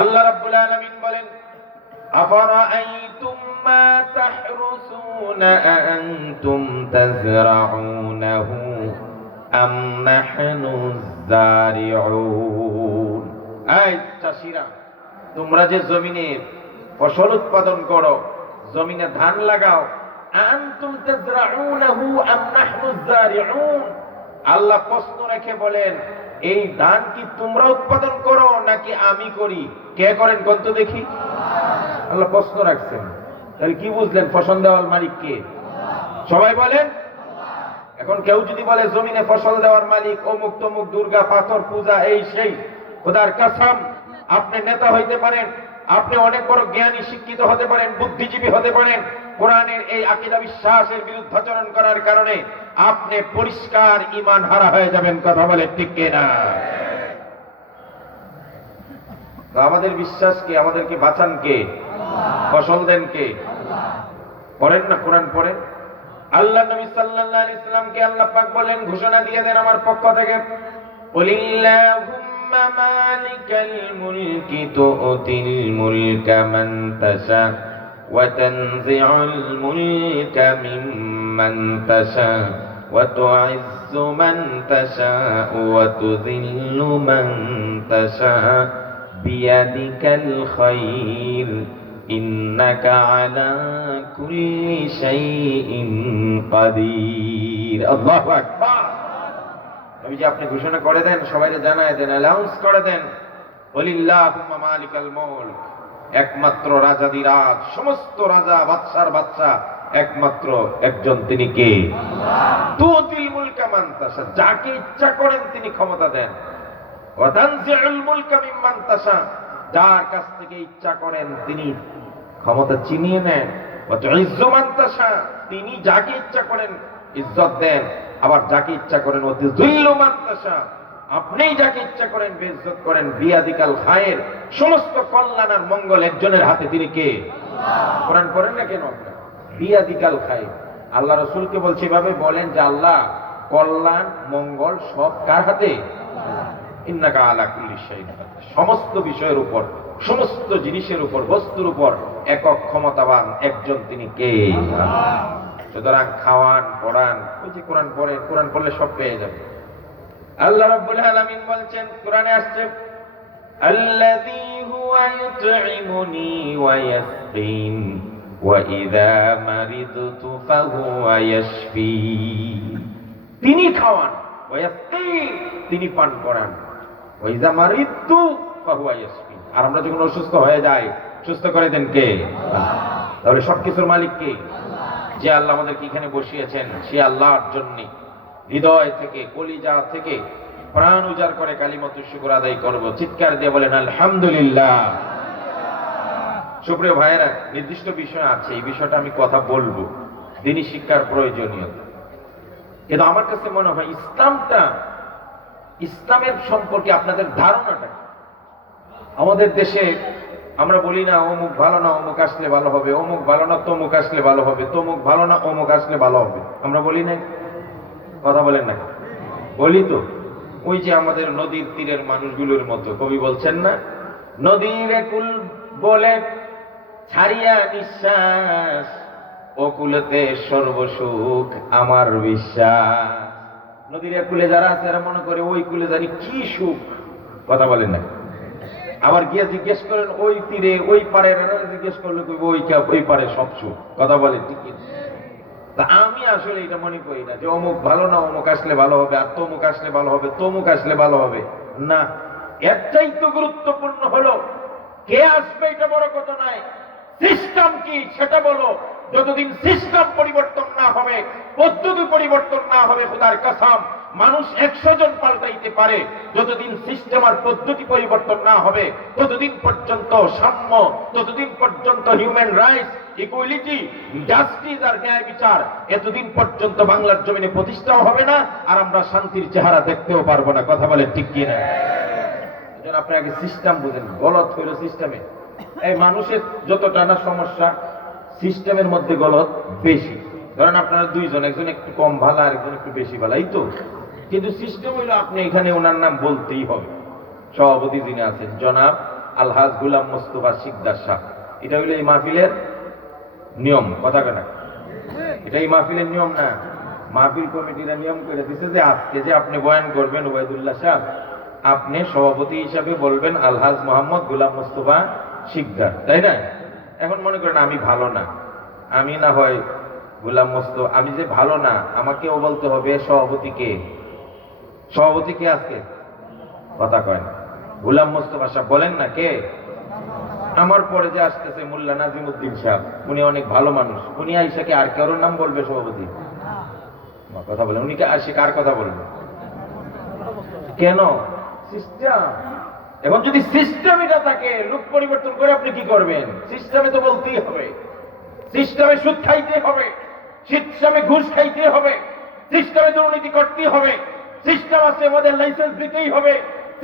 আল্লাহ রাব্বুল আলামিন বলেন, আফারাআইতুম মা তাহরুসুনা আনতুম তাজরাউনাহু আম নাহনুজ যারিউন। এই চাষীরা, তোমরা যে জমিনে ফসল উৎপাদন করো, জমিনে ধান লাগাও, আনতুম তাজরাউনাহু আম নাহনুজ যারিউন, আল্লাহ প্রশ্ন রেখে বলেন, এই ধান কি তোমরা উৎপাদন করো নাকি আমি করি? কে করেন বলতো দেখি? আল্লাহ প্রশ্ন রাখছেন। তাহলে কি বুঝলেন? ফসল দেওয়ার মালিক কে? সবাই বলেন। এখন কেউ যদি বলে জমিনে ফসল দেওয়ার মালিক অমুক তমুক, দুর্গা, পাথর পূজা, এই সেই, খোদার কসম, আপনি নেতা হইতে পারেন, আপনি অনেক বড় জ্ঞানী শিক্ষিত হতে পারেন, বুদ্ধিজীবী হতে পারেন, কোরআনের এই আকীদা বিশ্বাসের বিরুদ্ধাচরণ করার কারণে আপনি পরিষ্কার ঈমান হারা হয়ে যাবেন। কথা বলে ঠিক কিনা? আমাদের বিশ্বাস কে? আমাদেরকে বাঁচান কে? ফসল দেন কে? পড়েন না কোরআন পড়েন। আল্লাহ নবী সাল্লাল্লাহু আলাইহি ওয়াসাল্লামকে আল্লাহ পাক বলেন, ঘোষণা দিয়ে দেন আমার পক্ষ থেকে, কুলিল্লাহুম্মা মালিকাল মুলকি তুতিল মুলকা মান তাশা ওয়া তানজিউল মুলকা মিম্মান তাশা ওয়া তুইজ্জু মান তাশা ওয়া তুযিল্লু মান তাশা বিয়াদিকাল খায়র ইন্নাকা আলা কুল্লি শাইইন কাদির। আল্লাহু আকবার। নবী জি, আপনি ঘোষণা করে দেন, সবাইকে জানায় দেন, অ্যানাউন্স করে দেন, ওয়ালিল্লাহুম্মা মালিকাল মুলক, একমাত্র রাজাদিরাজ, সমস্ত রাজা বাদশার বাদশা একমাত্র একজন, তিনি কে? আল্লাহ। তুতিল মুলকা মান তাশা, যাকে ইচ্ছা করেন তিনি ক্ষমতা দেন, ওয়া তানজিউল মুলকা মিম্মান তাশা, যার কাছ থেকে ইচ্ছা করেন তিনি ক্ষমতা ছিনিয়ে নেন, ওয়া তুইজ্জু মান তাশা, তিনি যাকে ইচ্ছা করেন ইজ্জত দেন, আবার যাকে ইচ্ছা করেন ওয়া তুযিল্লু মান তাশা, আপনি যাকে ইচ্ছা করেন বেইজ্জত করেন। বিয়াদিকাল খায়র, সমস্ত কল্যাণ আর মঙ্গল একজনের হাতে, তিনি কে? আল্লাহ। কোরআন পড়েন না কেন আপনারা? বিয়াদিকাল খায়র, আল্লাহ রাসূলকে বলছে এভাবে বলেন যে আল্লাহ কল্যাণ মঙ্গল সব কার হাতে? আল্লাহ। ইন্নাকা আলা কুল্লি শাইইন কাদির, সমস্ত বিষয়ের উপর, সমস্ত জিনিসের উপর, বস্তুর উপর একক ক্ষমতাবান একজন, তিনি কে? আল্লাহ। সুতরাং খাওয়ান, পড়ান, ওই যে কোরআন পড়েন, কোরআন পড়লে সব পেয়ে যাবে। আল্লাহ রাব্বুল আলামিন বলছেন, কোরআনে আসছে, আল্লাযী হুয়া ইউতঈমুনি ওয়া ইয়াসকিন ওয়া ইযা মারিদতু ফাহুয়া ইয়াশফিন, তিনি খাওয়ান, ওয়া ইয়াসকিন, তিনি পান করান, ওয়া ইযা মারিদতু ফাহুয়া ইয়াশফিন, আর আমরা যখন অসুস্থ হয়ে যাই সুস্থ করে দেন কে? আল্লাহ। তাহলে সবকিছুর মালিক কে? আল্লাহ। যে আল্লাহ আমাদেরকে এখানে বসিয়েছেন, সে আল্লাহর জন্য হৃদয় থেকে, কলিজা থেকে প্রাণ উজাড় করে কালিমাতুশ শুকর আদায় করব। চিৎকার দিয়ে বলেন আলহামদুলিল্লাহ। সুপ্রিয় ভাইয়েরা, নির্দিষ্ট বিষয় আছে, এই বিষয়টা আমি কথা বলবো, দ্বীনি শিক্ষার প্রয়োজনীয়তা। কিন্তু আমার কাছে মনে হয় ইসলামের সম্পর্কে আপনাদের ধারণাটা, আমাদের দেশে আমরা বলি না অমুক ভালো না, অমুক আসলে ভালো হবে, অমুক ভালো না, তমুক আসলে ভালো হবে, তমুক ভালো না, অমুক আসলে ভালো হবে, আমরা বলি না? কথা বলেন না? বলি তো। ওই যে আমাদের নদীর তীরের মানুষগুলোর মতো কবি বলছেন না, নদীর কুল বলে ছাড়িয়া নিঃশ্বাস, ও কুলেতে সর্বসুখ আমার বিশ্বাস। নদীর কুলে যারা আছে এরা মনে করে ওই কুলে জানি কি সুখ। কথা বলেন না? আবার গিয়ে জিজ্ঞেস করেন ওই তীরে, ওই পারে, জিজ্ঞেস করলে ওই পারে সব সুখ। কথা বলে ঠিক? তা আমি আসলে এটা মনে করি না যে অমুক ভালো না, অমুক আসলে ভালো হবে, আর তমুক আসলে ভালো হবে, তমুক আসলে ভালো হবে না। এর চাইতে গুরুত্বপূর্ণ হলো কে আসবে, এটা বড় কথা নয়, সিস্টেম কি সেটা বলো। যতদিন সিস্টেম পরিবর্তন না হবে, পদ্ধতি পরিবর্তন না হবে, খোদার কসম মানুষ 100 জন পাল্টাইতে পারে, যতদিন সিস্টেম আর পদ্ধতি পরিবর্তন না হবে ততদিন পর্যন্ত সাম্য, ততদিন পর্যন্ত হিউম্যান রাইটস, ইকুয়ালিটি, জাস্টিস আর ন্যায় বিচার এতদিন পর্যন্ত বাংলার জমিনে প্রতিষ্ঠাও হবে না, আর আমরা শান্তির চেহারা দেখতেও পারবো না। কথা বলে ঠিক কি না? এজন্য আপনি আগে সিস্টেম বুঝেন, গলত হইল সিস্টেমে। এই মানুষের যতটা না সমস্যা, সিস্টেমের মধ্যে গলত বেশি। ধরেন আপনারা দুইজন, একজন একটু কম ভালো আর একজন একটু বেশি ভালো, এই তো। কিন্তু সিস্টেম হইলো আপনি এখানে ওনার নাম বলতেই হবে। সভাপতি যিনি আছেন জনাব আলহাজ গোলাম মোস্তফা শিকদার সাহেব। এটা হইলো এই মাহফিলের নিয়ম, কথা কেনা, এটা এই মাহফিলের নিয়ম না। মাহফিল কমিটিরা নিয়ম করে দিচ্ছে যে আজকে যে আপনি বয়ান করবেন ওবায়দুল্লাহ সাহেব, আপনি সভাপতি হিসাবে বলবেন আলহাজ মোহাম্মদ গোলাম মোস্তফা শিকদার, তাই না? এখন মনে করেন আমি ভালো না, আমি না হয় গোলাম মোস্তফা, আমি যে ভালো না, আমাকেও বলতে হবে সভাপতি কে? সভাপতি কে আজকে? কথা কয় না। গোলাম মোস্তফা সাহেব বলেন না কে? আমার পরে যে আসতেছে মোল্লা নাজিমউদ্দিন সাহেব, উনি অনেক ভালো মানুষ, উনি আইসাকে আর কারোর নাম বলবে সভাপতি? কথা বলেন, উনি আসে কার কথা বলবে? কেন? সিস্টেম। এখন যদি সিস্টেম এটা থাকে, লোক পরিবর্তন করে আপনি কি করবেন? সিস্টেমে তো বলতেই হবে, সিস্টেমে সুদ খাইতে হবে, সিস্টেমে ঘুষ খাইতে হবে, সিস্টেমে দুর্নীতি করতেই হবে, সিস্টেম আছে আমাদের লাইসেন্স দিতেই হবে,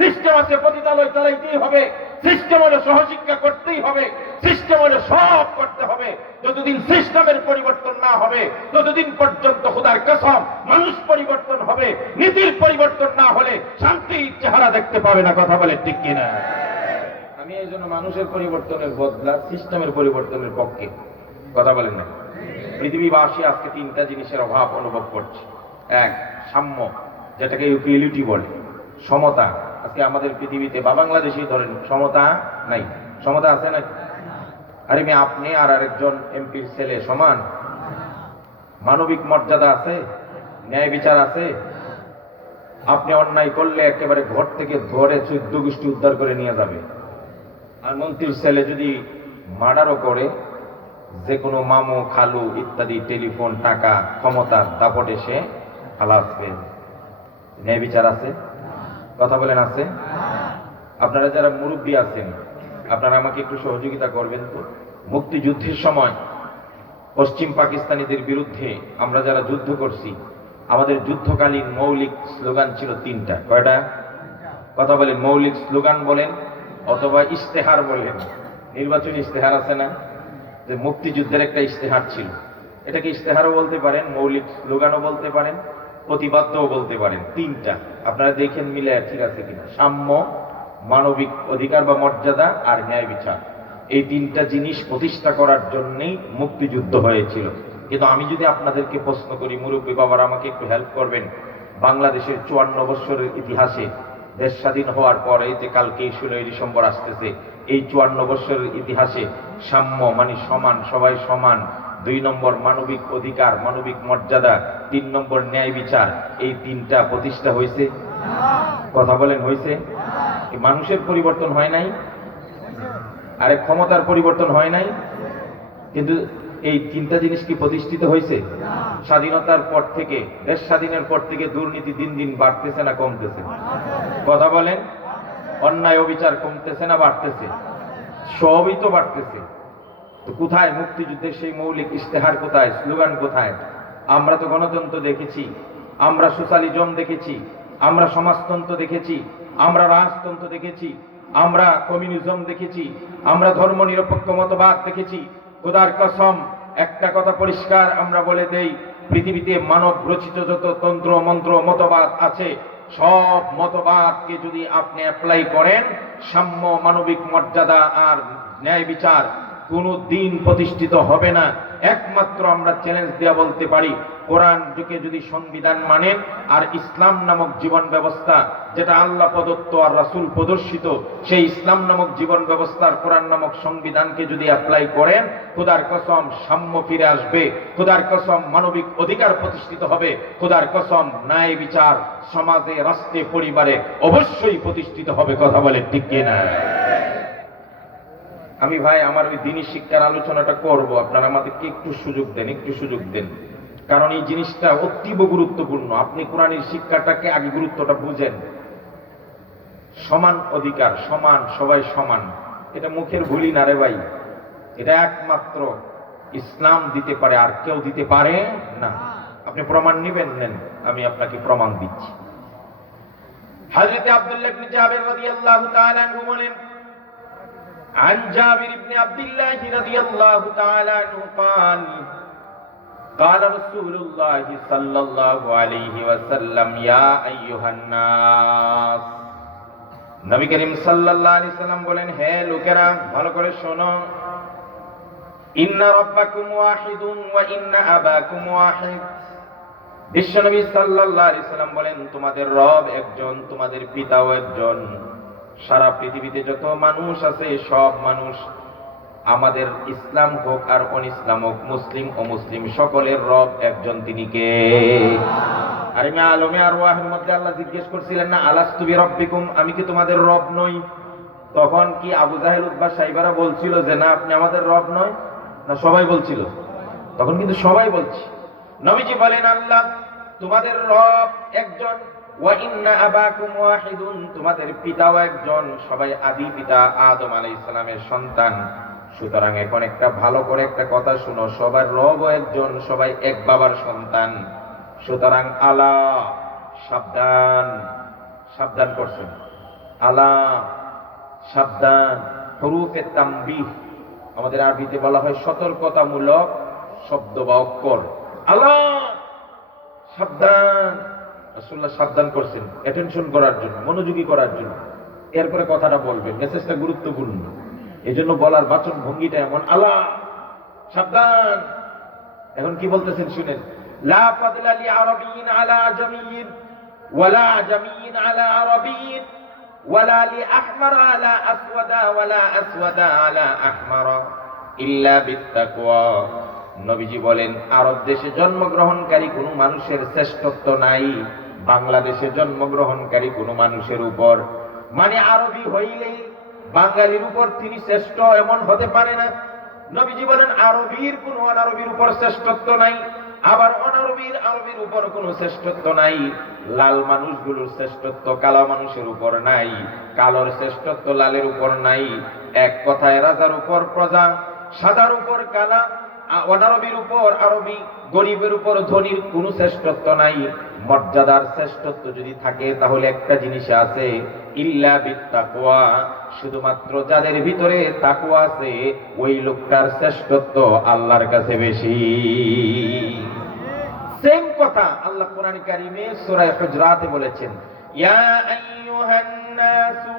সিস্টেম আছে পতিতালয় চালাইতেই হবে, সিস্টেম হলে সহশিক্ষা করতেই হবে, সিস্টেম হলে সব করতে হবে। যতদিন সিস্টেমের পরিবর্তন না হবে ততদিন পর্যন্ত খোদার কসম মানুষ পরিবর্তন হবে, নীতির পরিবর্তন না হলে শান্তির চেহারা দেখতে পাবে না। কথা বলে ঠিক কিনা? আমি এই জন্য মানুষের পরিবর্তনের বদলা সিস্টেমের পরিবর্তনের পক্ষে। কথা বলেন না? পৃথিবীবাসী আজকে তিনটা জিনিসের অভাব অনুভব করছে। এক, সাম্য, যেটাকে ইকুয়ালিটি বলে, সমতা। আজকে আমাদের পৃথিবীতে বা বাংলাদেশেই ধরেন সমতা নাই। সমতা আছে না? আরে মেয়ে, আপনি আর আরেকজন এমপির ছেলে সমান? মানবিক মর্যাদা আছে? ন্যায় বিচার আছে? আপনি অন্যায় করলে একেবারে ঘর থেকে ধরে 14 গোষ্ঠী উদ্ধার করে নিয়ে যাবে। আর মন্ত্রীর ছেলে যদি মার্ডারও করে, যে কোনো মামু খালু ইত্যাদি টেলিফোন টাকা ক্ষমতার দাপটে সে খালাস পেয়ে। ন্যায় বিচার আছে? কথা বলেন আছে? আপনারা যারা মুরব্বী আছেন, আপনারা আমাকে একটু সহযোগিতা করবেন তো। মুক্তিযুদ্ধের সময় পশ্চিম পাকিস্তানিদের বিরুদ্ধে আমরা যারা যুদ্ধ করছি, আমাদের যুদ্ধকালীন মৌলিক স্লোগান ছিল তিনটা। কয়টা? কথা বলেন। মৌলিক স্লোগান বলেন অথবা ইশতেহার বলেন। নির্বাচনী ইশতেহার আছে না, যে মুক্তিযুদ্ধের একটা ইশতেহার ছিল, এটাকে ইশতেহারও বলতে পারেন, মৌলিক স্লোগানও বলতে পারেন, প্রতিবাদ্যও বলতে পারেন। তিনটা আপনারা দেখেন মিলে ঠিক আছে কিনা। সাম্য, মানবিক অধিকার বা মর্যাদা, আর ন্যায় বিচার। এই তিনটা জিনিস প্রতিষ্ঠা করার জন্যই মুক্তিযুদ্ধ হয়েছিল। কিন্তু আমি যদি আপনাদেরকে প্রশ্ন করি, মুরব্বী বাবার আমাকে একটু হেল্প করবেন, বাংলাদেশের 54 বছরের ইতিহাসে, দেশ স্বাধীন হওয়ার পর, এই যে কালকে 16 ডিসেম্বর আসতেছে, এই 54 বছরের ইতিহাসে সাম্য মানে সমান, সবাই সমান, 2 নম্বর মানবিক অধিকার, মানবিক মর্যাদা, 3 নম্বর ন্যায় বিচার, এই তিনটা প্রতিষ্ঠা হয়েছে? কথা বলেন হয়েছে? মানুষের পরিবর্তন হয় নাই? আরে ক্ষমতার পরিবর্তন হয় নাই? কিন্তু এই তিনটা জিনিস কি প্রতিষ্ঠিত হয়েছে? স্বাধীনতার পর থেকে, দেশ স্বাধীনের পর থেকে দুর্নীতি দিন দিন বাড়তেছে না কমতেছে? কথা বলেন। অন্যায় অবিচার কমতেছে না বাড়তেছে? সবই তো বাড়তেছে। তো কোথায় মুক্তিযুদ্ধের সেই মৌলিক ইশতেহার? কোথায় স্লোগান? কোথায়? আমরা তো গণতন্ত্র দেখেছি, আমরা সোশ্যালিজম দেখেছি, আমরা সমাজতন্ত্র দেখেছি, আমরা রাজতন্ত্র দেখেছি, আমরা কমিউনিজম দেখেছি, আমরা ধর্মনিরপেক্ষ মতবাদ দেখেছি। খোদার কসম, একটা কথা পরিষ্কার আমরা বলে দেই, পৃথিবীতে মানব রচিত যত তন্ত্র মন্ত্র মতবাদ আছে, সব মতবাদকে যদি আপনি অ্যাপ্লাই করেন, সাম্য, মানবিক মর্যাদা আর ন্যায় বিচার, কোনো দিন প্রতিষ্ঠিত হবে না। একমাত্র আমরা চ্যালেঞ্জ দেওয়া বলতে পারি, কোরআন যুগে যদি সংবিধান মানেন আর ইসলাম নামক জীবন ব্যবস্থা, যেটা আল্লাহ প্রদত্ত আর রাসূল প্রদর্শিত, সেই ইসলাম নামক জীবন ব্যবস্থার কোরআন নামক সংবিধানকে যদি অ্যাপ্লাই করেন, খোদার কসম সাম্য ফিরে আসবে, খোদার কসম মানবিক অধিকার প্রতিষ্ঠিত হবে, খোদার কসম ন্যায় বিচার সমাজে, রাষ্ট্রে, পরিবারে অবশ্যই প্রতিষ্ঠিত হবে। কথা বলে ঠিক কিনা? আমি ভাই আমার ওই দিনী শিক্ষার আলোচনাটা করব, আপনারা আমাদেরকে একটু সুযোগ দেন, একটু সুযোগ দেন, কারণ এই জিনিসটা অতীব গুরুত্বপূর্ণ। আপনি কোরআনের শিক্ষাটাকে আগে গুরুত্বটা বুঝেন। সমান অধিকার, সমান, সবাই সমান, এটা মুখের ভুলি না রে ভাই, এটা একমাত্র ইসলাম দিতে পারে, আর কেউ দিতে পারে না। আপনি প্রমাণ নিবেন? নেন, আমি আপনাকে প্রমাণ দিচ্ছি। হযরত আব্দুল্লাহ ইবনে জাবের রাদিয়াল্লাহু তাআলা আনহু বলেন, عن جابر بن عبد الله رضي الله تعالى عنه قال قال رسول الله صلى الله عليه وسلم يا أيها الناس নবী করিম সাল্লাল্লাহু আলাইহি সাল্লাম বলেন, হে লোকেরা ভালো করে শোনো, ইন্না রাব্বাকুম ওয়াহিদুন ওয়া ইন্না আবাকুম ওয়াহিদ। বিশ্বনবী সাল্লাল্লাহু আলাইহি সাল্লাম বলেন, তোমাদের রব একজন, তোমাদের পিতাও একজন। সারা পৃথিবীতে যত মানুষ আছে সব মানুষ, আমাদের ইসলাম হোক আর অনিসলাম হোক, মুসলিম ও মুসলিম সকলের রব একজন, তিনি কে? আর ইমা আলমে আর ওয়াহের মধ্যে আল্লাহ জিজ্ঞেস করছিলেন না, আলাস্তু বিরাব্বিকুম, আমি কি তোমাদের রব নই? তখন কি আবু জাহেল উতবা সাইবারা বলছিল যে না আপনি আমাদের রব নয়? না সবাই বলছিল? তখন কিন্তু সবাই বলছে। নবীজি বলেন, আল্লাহ তোমাদের রব একজন, ওয়া ইন্না আবাকুম ওয়াহিদুন, তোমাদের পিতাও একজন, সবাই আদি পিতা আদম আলাইহিস সালামের সন্তান। সুতরাং এখন একটা ভালো করে একটা কথা শুনো, সবার রবও একজন, সবাই এক বাবার সন্তান। সুতরাং আলা, সাবধান, সাবধান করছেন, আলা সাবধান। হুরুফে তামবিহ, আমাদের আরবিতে বলা হয় সতর্কতামূলক শব্দ বা অক্ষর। আলা, সাবধান। রাসূলুল্লাহ সাবধান করছেন অ্যাটেনশন করার জন্য, মনোযোগী করার জন্য। এরপরে কথাটা বলবেন, মেসেজটা গুরুত্বপূর্ণ, এজন্য বলার বাচন ভঙ্গিটা এমন, আলা সাবধান। এখন কি বলতেছেন শুনেন, লা ফাদলা লি আরাবিয়্যিন আলা আজামিয়্যিন ওয়ালা আজামিয়্যিন আলা আরাবিয়্যিন ওয়ালা লি আহমার আলা আসওয়াদা ওয়ালা আসওয়াদা আলা আহমারা ইল্লা বিত্তাকওয়া। নবীজি বলেন, আরব দেশে জন্মগ্রহণকারী কোনো মানুষের শ্রেষ্ঠত্ব নাই বাংলাদেশে জন্মগ্রহণকারী কোনো মানুষের উপর। মানে আরবি হইলেই বাঙালির উপর তিনি শ্রেষ্ঠ এমন হতে পারে না। নবীজি বলেন, আরবির কোন অনারবির উপর শ্রেষ্ঠত্ব নাই, আবার অনারবির আরবির উপর কোন শ্রেষ্ঠত্ব নাই। লাল মানুষগুলোর শ্রেষ্ঠত্ব কালো মানুষের উপর নাই, কালোর শ্রেষ্ঠত্ব লালের উপর নাই। এক কথায় রাজার উপর প্রজা, সাদার উপর কালা, অনারবির উপর আরবি, গরিবের উপর ধনীর কোন শ্রেষ্ঠত্ব নাই। মর্যাদার শ্রেষ্ঠত্ব যদি থাকে তাহলে একটা জিনিস আছে, ইল্লা বিত্তাকওয়া, শুধুমাত্র যাদের ভিতরে তাকওয়া আছে ওই লোকটার শ্রেষ্ঠত্ব আল্লাহর কাছে বেশি। সেম কথা আল্লাহ কোরআন কারীমে সূরা হুজরাতে বলেছেন, ইয়া আইয়ুহান নাসু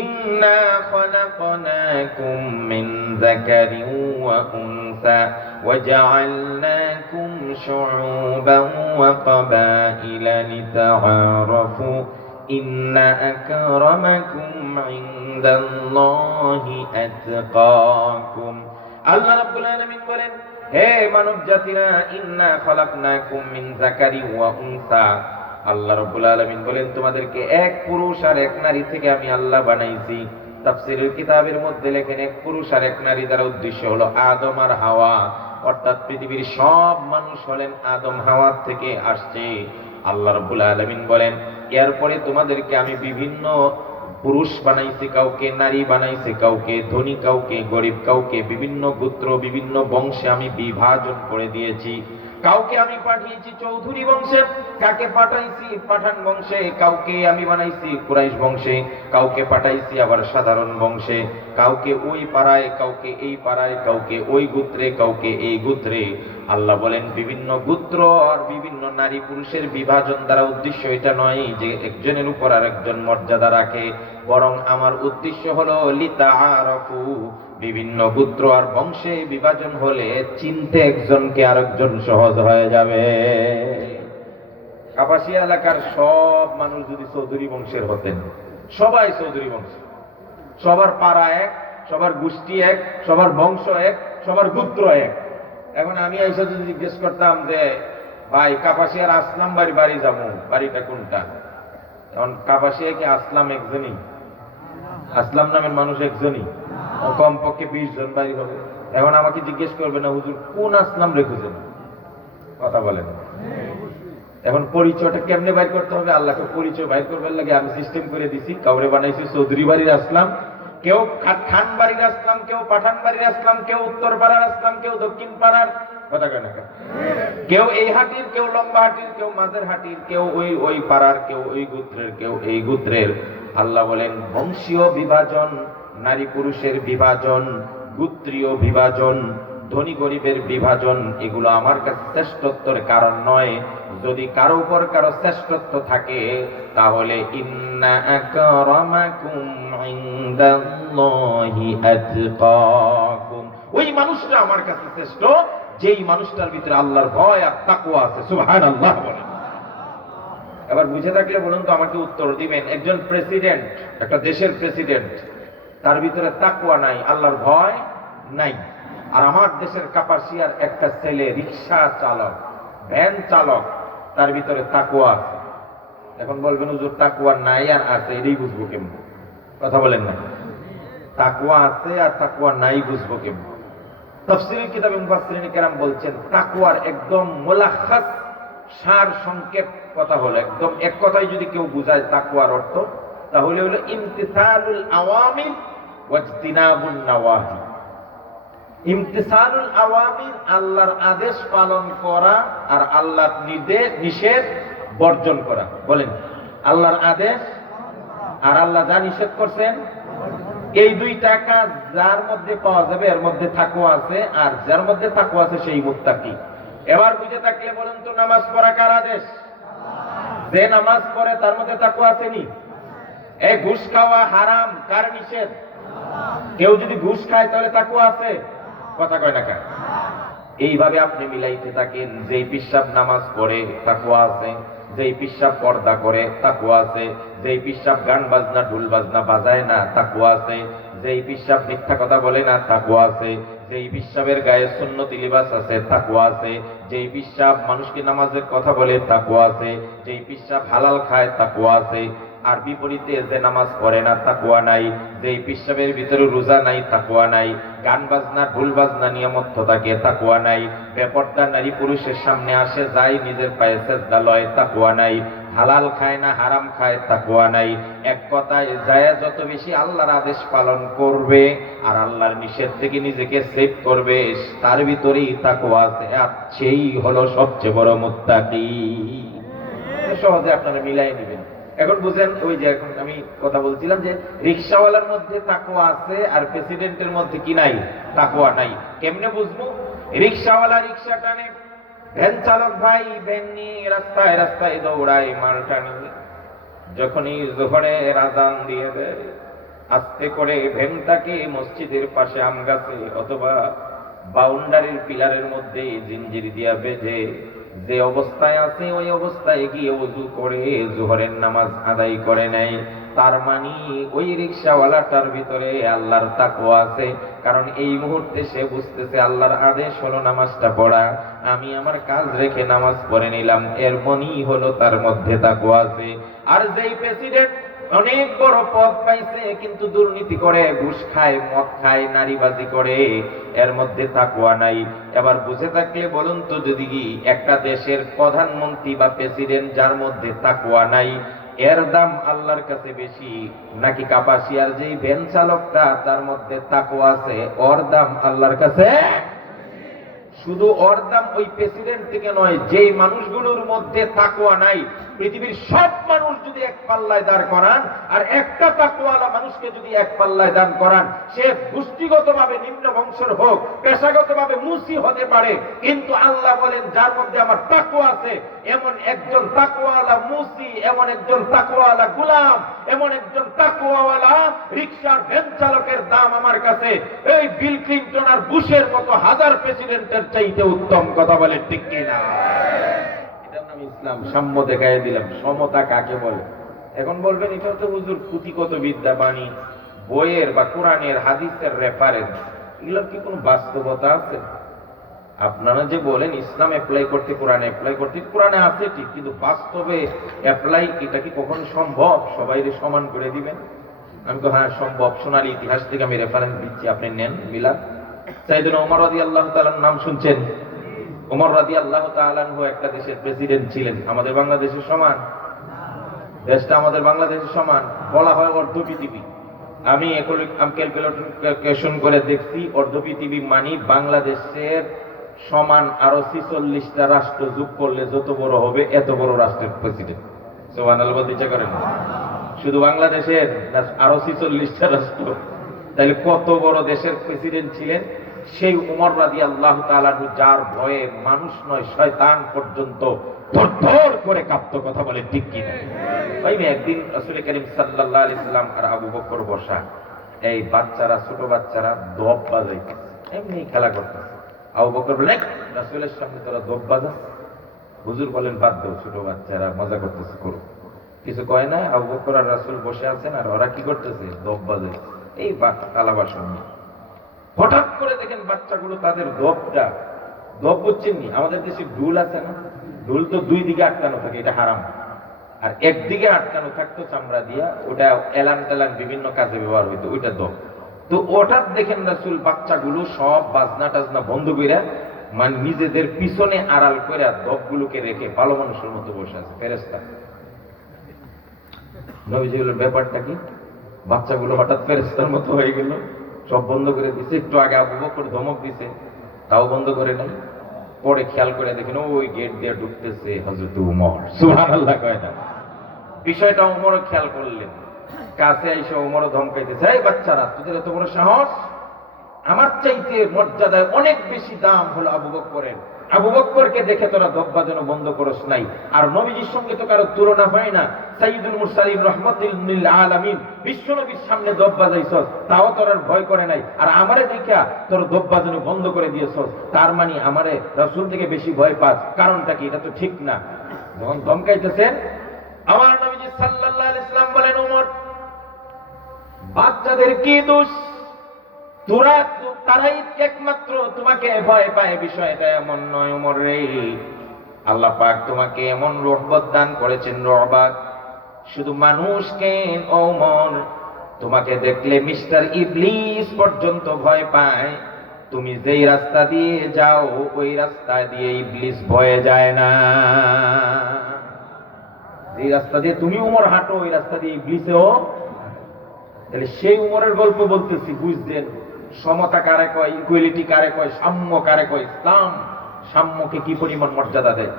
ইন্না খলাকনাকুম মিন যাকারিন ওয়া উনসা ওয়া জাআলনাকুম শুউবান ওয়া ক্বাবাইলা লিতাআরাফু ইন্না আকরামাকুম ইনদাল্লাহি আতকাকুম। আল্লাহ রাব্বুল আলামিন বলেন, হে মানব জাতিরা, ইন্না খলাকনাকুম মিন যাকারি ওয়া উনসা, আল্লাহ রাব্বুল আলামিন বলেন তোমাদেরকে এক পুরুষ আর এক নারী থেকে আমি আল্লাহ বানাইছি। তাফসীরের কিতাবের মধ্যে লেখেন এক পুরুষ আর এক নারী দ্বারা উদ্দেশ্য হলো আদম আর হাওয়া, অর্থাৎ পৃথিবীর সব মানুষ হলেন আদম হাওয়া থেকে আসছে। আল্লাহ রাব্বুল আলামিন বলেন, এরপরে তোমাদেরকে আমি বিভিন্ন পুরুষ বানাইছে কাউকে, নারী বানাইছে কাউকে, ধনী কাউকে, গরিব কাউকে, বিভিন্ন গোত্র বিভিন্ন বংশে আমি বিভাজন করে দিয়েছি। কাউকে আমি পাঠিয়েছি চৌধুরী বংশে, কাকে পাঠাইছি পাঠান বংশে, কাউকে আমি বানাইছি কুরাইশ বংশে, কাউকে পাঠাইছি আবার সাধারণ বংশে, কাউকে ওই পাড়ায়, কাউকে এই পাড়ায়, কাউকে ওই গোত্রে, কাউকে এই গোত্রে। আল্লাহ বলেন বিভিন্ন গোত্র আর বিভিন্ন নারী পুরুষের বিভাজন দ্বারা উদ্দেশ্য এটা নয় যে একজনের উপর আরেকজন মর্যাদা রাখে, বরং আমার উদ্দেশ্য হলো লিতাআরাফু, বিভিন্ন গোত্র আর বংশে বিভাজন হলে চিনতে একজনকে আরেকজন সহজ হয়ে যাবে। কাপাসিয়া এলাকার সব মানুষ যদি চৌধুরী বংশের হতেন, সবাই চৌধুরী বংশ, সবার পাড়া এক, সবার গোষ্ঠী এক, সবার বংশ এক, সবার গোত্র এক। এখন আমি এসে যদি জিজ্ঞেস করতাম যে ভাই কাপাসিয়ার আসলাম বাড়ি যাবো, বাড়িটা কোনটা? এখন কাপাসিয়া কি আসলাম একজনই? আসলাম নামের মানুষ একজনই, কমপক্ষে 20 জন বাড়ি হবে। এখন আমাকে জিজ্ঞেস করবে না হুজুর কোন আসলাম রেখেছেন? কথা বলেন। এখন পরিচয়টা কেমনে বাইর করতে হবে? আল্লাহকে পরিচয় বাইর করবার লাগে আমি সিস্টেম করে দিছি। কাউরে বানাইছি চৌধুরী বাড়ির আসলাম, কেউ খান বাড়ির আসলাম, কেউ পাঠান বাড়ির আসলাম, কেউ উত্তর পাড়ার আসলাম, কেউ দক্ষিণ পাড়ার, কথা কেন, কেউ এই হাটির, কেউ লম্বা হাটির, কেউ মাঝের হাটির, কেউ ওই পাড়ার, কেউ ওই গোত্রের, কেউ এই গোত্রের। আল্লাহ বলেন বংশীয় বিভাজন, নারী পুরুষের বিভাজন, গোত্রীয় বিভাজন, ধনী গরিবের বিভাজন, এগুলো আমার কাছে শ্রেষ্ঠত্বের কারণ নয়। যদি কারো উপর কারো শ্রেষ্ঠত্ব থাকে তাহলে ইন্না আকরামাকুম ইনদাল্লাহি আতকাকুম, ওই মানুষটা আমার কাছে শ্রেষ্ঠ যেই মানুষটার ভিতরে আল্লাহর ভয় আর তাকওয়া আছে। সুবহানাল্লাহ বলেন। এবার বুঝে থাকলে বলুন তো, আমাকে উত্তর দিবেন, একজন প্রেসিডেন্ট, একটা দেশের প্রেসিডেন্ট, তার ভিতরে তাকওয়া নাই, আল্লাহর ভয় নাই, আর আমার দেশের কাপাসিয়ার একটা ছেলে রিক্সা চালক, ভ্যান চালক, তার ভিতরে তাকওয়া আছে। এখন বলবেন হুজুর তাকওয়া নাই আর আছে, এটাই বুঝবো কেমন? কথা বলেন না, তাকওয়া আছে আর তাকওয়া নাই বুঝবো কেমন? তাফসীরের কিতাবে মুফাসসিরিন কেরাম বলছেন তাকওয়ার একদম মুলাখাস সার সংক্ষেপ কথা হলো, একদম এক কথায় যদি কেউ বুঝায় তাকওয়ার অর্থ, তাহলে হলো ইমতিসালুল আওয়ামির ওয়াজতিনাবুন নাওয়াহি। ইমতিসালুল আওয়ামির আল্লাহর আদেশ পালন করা আর আল্লাহর নিষেধ বর্জন করা। বলেন, আল্লাহর আদেশ আর আল্লাহ যা নিষেধ করছেন, এই দুইটা কাজ যার মধ্যে পাওয়া যাবে এর মধ্যে তাকওয়া আছে, আর যার মধ্যে তাকওয়া আছে সেই মুত্তাকি। এবার বুঝে থাকলে বলেন তো, নামাজ পড়া কার আদেশ? যে নামাজ পড়ে তার মধ্যে তাকওয়া আছে নি? এই ঘুষ খাওয়া হারাম কার নিষেধ? কেউ যদি ঘুষ খায় তাহলে তাকওয়া আছে? কথা কয় না কেন? এইভাবে আপনি মিলাইতে থাকেন, যেই পিশাব নামাজ পড়ে তাকওয়া আছে, যেই পিশাব পর্দা করে তাকওয়া আছে, যেই পিশাব গান বাজনা ঢোল বাজনা বাজায় না তাকওয়া আছে, যেই পিশাব মিথ্যা কথা বলে না তাকওয়া আছে, যেই পিশাবের গায়ে সুন্নতি লিবাস আছে তাকওয়া আছে, যেই পিশাব মানুষকে নামাজের কথা বলে তাকওয়া আছে, যেই পিশাব হালাল খায় তাকওয়া আছে। আর বিপরীতে যে নামাজ পড়ে না তাকওয়া নাই, যেই পিশাবের ভিতরে রোজা নাই তাকওয়া নাই, গান বাজনা ঢোল বাজনা নিয়মত থাকে তাকওয়া নাই, বেপরদা নারী পুরুষের সামনে আসে যায় নিজের পায়ে সেজদা লয় তাকওয়া নাই, হালাল খায় না হারাম খায় তাকওয়া নাই। এক কথায় যায় যত বেশি আল্লাহর আদেশ পালন করবে আর আল্লাহর নিষেধ থেকে নিজেকে সেভ করবে, তার ভিতরেই তাকওয়া আছে, আর সেই হলো সবচেয়ে বড় মুত্তাকি। সহজে আপনারা মিলাই নেবেন। এখন বুঝেন, ওই যে এখন আমি কথা বলছিলাম যে রিক্সাওয়ালার মধ্যে তাকওয়া আছে আর প্রেসিডেন্টের মধ্যে কি নাই? তাকওয়া নাই। কেমনে বুঝবো? রিক্সাওয়ালা রিক্সা টানে, ভ্যান চালক ভাই ভ্যান নিয়ে রাস্তায় রাস্তায় দৌড়ায় মাল টানে, যখনই জোহরের আযান দিয়ে দেয় আস্তে করে ভ্যানটাকে মসজিদের পাশে আম গাছে অথবা বাউন্ডারির পিলারের মধ্যে জিঞ্জির দিয়া বেঁধে যে অবস্থায় আছে ওই অবস্থায় গিয়ে ওযু করে জোহরের নামাজ আদায় করে নেয়। তার মানে ওই রিকশাওয়ালাটার ভিতরে আল্লাহর তাকওয়া আছে, কারণ এই মুহূর্তে সে বুঝতেছে আল্লাহর আদেশ হলো নামাজটা পড়া, আমি আমার কাজ রেখে নামাজ পড়ে নিলাম, এর মনই হলো তার মধ্যে তাকওয়া আছে। আর যেই প্রেসিডেন্ট অনেক বড় পদ পাইছে কিন্তু দুর্নীতি করে, ঘুষ খায়, মদ খায়, নারীবাজি করে, এর মধ্যে তাকওয়া নাই। এবার বুঝে থাকলে বলুন তো, যদি একটা দেশের প্রধানমন্ত্রী বা প্রেসিডেন্ট যার মধ্যে তাকওয়া নাই, এর দাম আল্লাহর কাছে বেশি, নাকি কাপাসিয়ার যেই ভ্যান চালকটা তার মধ্যে তাকওয়া আছে ওর দাম আল্লাহর কাছে? শুধু ওর দাম ওই প্রেসিডেন্ট থেকে নয়, যেই মানুষগুলোর মধ্যে তাকওয়া নাই, পৃথিবীর সব মানুষ যদি এক পাল্লায় দাঁড় করান আর একটা তাকওয়ালা মানুষকে যদি এক পাল্লায় দান করান, সে গোষ্ঠীগতভাবে নিম্ন বংশের হোক, পেশাগতভাবে মুসি হতে পারে, কিন্তু আল্লাহ বলেন যার মধ্যে আমার তাকওয়া আছে, এমন একজন তাকওয়ালা মুসি, এমন একজন তাকওয়ালা গোলাম, এমন একজন তাকওয়ালা রিকশার ভ্যান চালকের দাম আমার কাছে এই বিল ক্লিনটন আর বুশের মতো হাজার প্রেসিডেন্টের চাইতে উত্তম। কথা বলে ঠিক কিনা? ইসলাম সাম্য দেখাই দিলাম। সমতা কাকে বলে? এখন বলবেন এটা তো হুজুর পুঁথিগত বিদ্যা, বাণী, বইয়ের বা কোরআনের হাদিসের রেফারেন্স, এগুলোর কি কোনো বাস্তবতা আছে? আপনারা যে বলেন ইসলাম অ্যাপ্লাই করতে কোরআনে অ্যাপ্লাই করতে, কোরআনে আছে ঠিক, কিন্তু বাস্তবে অ্যাপ্লাই এটা কি কখন সম্ভব? সবাই সমান করে দিবেন? আমি তো হ্যাঁ সম্ভব, সোনালী ইতিহাস থেকে আমি রেফারেন্স দিচ্ছি, আপনি নেন মিলাদ। সাইয়েদনা ওমর রাদিয়াল্লাহু তাআলার নাম শুনছেন? ওমর রাদিয়াল্লাহু তাআলা আনহু একটা দেশের প্রেসিডেন্ট ছিলেন, আমাদের বাংলাদেশের সমান, দেশটা আমাদের বাংলাদেশের সমান, বলা হয় অর্ধ পৃথিবী। আমি ক্যালকুলেশন করে দেখছি, অর্ধ পৃথিবী মানে বাংলাদেশের সমান আরো 46টা রাষ্ট্র যোগ করলে যত বড় হবে এত বড় রাষ্ট্রের প্রেসিডেন্ট। সুবহানাল্লাহ বলতে ইচ্ছা করেন? শুধু বাংলাদেশের আরো 46টা রাষ্ট্র, তাহলে কত বড় দেশের প্রেসিডেন্ট ছিলেন? সেই উমর রাদিয়াল্লাহু তাআলা যার ভয়ে মানুষ নয় শয়তান পর্যন্ত থরথর করে কাঁপতো। কথা বলে ঠিক কিনা? ভাই একদিন রাসূল করিম সাল্লাল্লাহু আলাইহি সাল্লাম আর আবু বকর বসা, এই বাচ্চারা ছোট বাচ্চারা দোপ বাজাইছে, এমনি খেলা করতেছে। আবু বকর বলেন, রাসূলের সামনে তোরা দোপ বাজাস? হুজুর বলেন, বাদ দাও, ছোট বাচ্চারা মজা করতেছে, করো। কিছু কয় না। আবু বকর আর রাসূল বসে আছেন, আর ওরা কি করতেছে? দোপ বাজাইছে, এই থালা বাসন নিয়ে। হঠাৎ করে দেখেন বাচ্চাগুলো তাদের দোপ বুঝছেন নি? আমাদের দেশে ঢুল আছে না, ঢুল তো দুই দিকে আটকানো থাকে, এটা হারাম। আর একদিকে আটকানো থাকতো চামড়া দিয়া, ওটা এলান টেলান বিভিন্ন কাজে ব্যবহার হইতো, ওইটা দোপ। তো ওটা দেখেন রাসূল বাচ্চাগুলো সব বাজনা টাজনা বন্ধ কইরা, মানে নিজেদের পিছনে আড়াল করে দোপগুলোকে রেখে ভালো মানুষের মতো বসে আছে। ফেরেশতা নবীজি বললেন, ব্যাপারটা কি? বাচ্চাগুলো হঠাৎ ফেরেশতার মতো হয়ে গেল, সব বন্ধ করে দিছে। একটু আগে আবু বকর ধমক দিছে, তাও বন্ধ করে নাই। পরে খেয়াল করে দেখেন ওই গেট দিয়ে ঢুকতেছে হযরত উমর। সুবহানাল্লাহ কয় না? বিষয়টা উমরও খেয়াল করলেন, কাছে এসে উমরও ধমকাইতেছে, এই বাচ্চারা, তোদের এত বড় সাহস! আমার চাইতে মর্যাদায় অনেক বেশি দাম হলো আবু বকরের। আবু বকরকে দেখে তোরা দোপ বাজানো বন্ধ করস নাই। আর নবীজির সঙ্গে তো কারো তুলনা হয় না। সাইয়্যিদুল মুরসালিন রাহমাতুল লিল আলামিন বিশ্ব নবীর সামনে দোপ বাজাইছস, তাও তোর আর ভয় করে নাই। আর আমারে দেখা তোর দোপ বাজানো বন্ধ করে দিয়েছস, তার মানে আমারে রাসূল থেকে বেশি ভয় পাস, কারণটা কি? এটা তো ঠিক না। যখন ধমকাইতেছেন, আমার নবীজি সাল্লাল্লাহু আলাইহি সাল্লাম বলেন, ওমর, বাচ্চাদের কি দোষ? তারাই একমাত্র তোমাকে ভয় পায়, বিষয়টা এমন নয় ওমর রে। আল্লাহ পাক তোমাকে এমন রহমত দান করেছেন, রহমত শুধু মানুষকে ওমর, তোমাকে দেখলে মিস্টার ইবলিস পর্যন্ত ভয় পায়। তুমি যেই রাস্তা দিয়ে যাও ওই রাস্তা দিয়ে ইবলিস ভয়ে যায় না। যেই রাস্তা দিয়ে তুমি ওমর হাঁটো ওই রাস্তা দিয়ে ইবলিসও। তাহলে সেই উমরের গল্প বলতেছি, বুঝলেন? সমতা কারে কয়, ইকুয়ালিটি কারে কয়, সাম্য কারে কয়, ইসলাম সাম্যকে কি পরিমাণ মর্যাদা দেয়।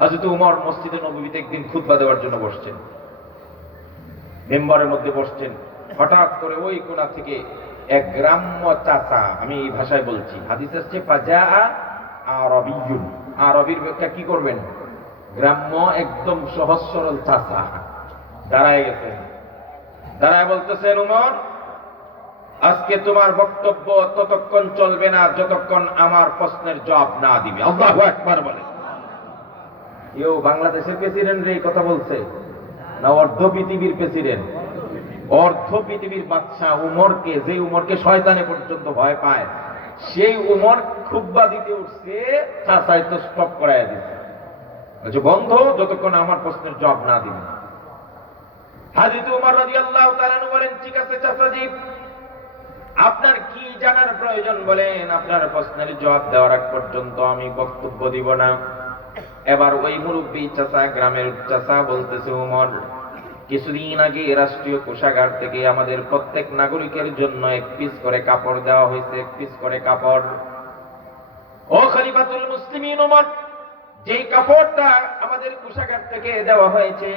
হযরত উমর মসজিদে নববীতে একদিন খুতবা দেওয়ার জন্য বসছেন, মেম্বারের মধ্যে বসছেন। হঠাৎ করে ওই কোণা থেকে এক গ্রাম্য চাচা, আমি এই ভাষায় বলছি, হাদিস আসছে ফাজা আরবিয়ুন, আরবির ব্যাখ্যা কি করবেন? গ্রাম্য একদম সহজ সরল চাচা দাঁড়ায় গেছেন, দাঁড়ায় বলতেছেন, উমর, আজকে তোমার বক্তব্য ততক্ষণ চলবে না যতক্ষণ আমার প্রশ্নের জবাব না দিবে। আল্লাহু আকবার বলে। কেউ বাংলাদেশের প্রেসিডেন্ট এই কথা বলছে না অর্ধ পৃথিবীর প্রেসিডেন্ট? অর্ধ পৃথিবীর বাদশা উমরকে, যে উমরকে শয়তানে পর্যন্ত ভয় পায়, সেই উমর খুতবা দিতে উঠছে, চাচাই তো স্টপ করাইয়া দিচ্ছে, বলছে বন্ধ যতক্ষণ আমার প্রশ্নের জবাব না দিবে। হযরত উমর রাদিয়াল্লাহু তাআলা আনহু বলেন, ঠিক আছে চাচাজি, আপনার কি জানার প্রয়োজন বলেন, আপনার প্রশ্নের জবাব দেওয়ার আগ পর্যন্ত আমি বক্তব্য দিব না। এবার ওই মুরব্বী চাচা, গ্রামের চাচা বলতেছে, উমর, কিছুদিন আগে রাষ্ট্রীয় কোষাগার থেকে আমাদের প্রত্যেক নাগরিকের জন্য এক পিস করে কাপড় দেওয়া হয়েছে, এক পিস করে কাপড়। ও খলিফাতুল মুসলিমিন উমর, যেই কাপড়টা আমাদের কোষাগার থেকে দেওয়া হয়েছে,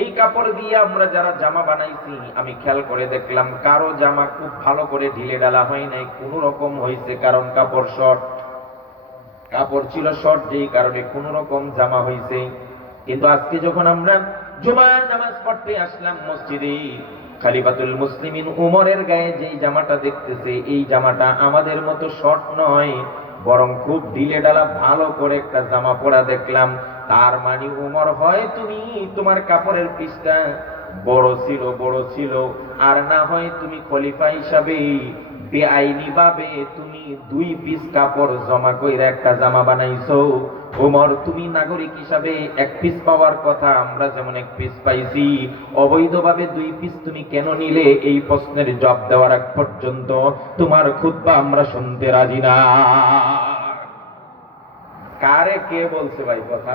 এই কাপড় দিয়ে আমরা যারা জামা বানাইছি, আমি খেয়াল করে দেখলাম কারো জামা খুব ভালো করে ঢিলে ডালা হয় নাই, কোন রকম হয়েছে, কারণ কাপড় শর্ট, কাপড় ছিল শর্ট, যেই কারণে কোন রকম জামা হয়েছে। কিন্তু আজকে যখন আমরা জুমার নামাজ পড়তে আসলাম মসজিদে, খলিফাতুল মুসলিমিন উমরের গায়ে যেই জামাটা দেখতেছে, এই জামাটা আমাদের মতো শর্ট নয়, বরং খুব ঢিলে ডালা ভালো করে একটা জামা পরা দেখলাম। তার মানে উমর, হয় তুমি তোমার কাপড়ের পিসটা বড় ছিল, আর না হয় তুমি খলিফা হিসাবে বেআইনি ভাবে তুমি 2 পিস কাপড় জমা কইরা একটা জামা বানাইছো। উমর, তুমি নাগরিক হিসাবে 1 পিস পাওয়ার কথা, আমরা যেমন 1 পিস পাইছি, অবৈধভাবে 2 পিস তুমি কেন নিলে? এই প্রশ্নের জবাব দেওয়ার আগ পর্যন্ত তোমার খুতবা আমরা শুনতে রাজি না। কারে কে বলছে ভাই কথা?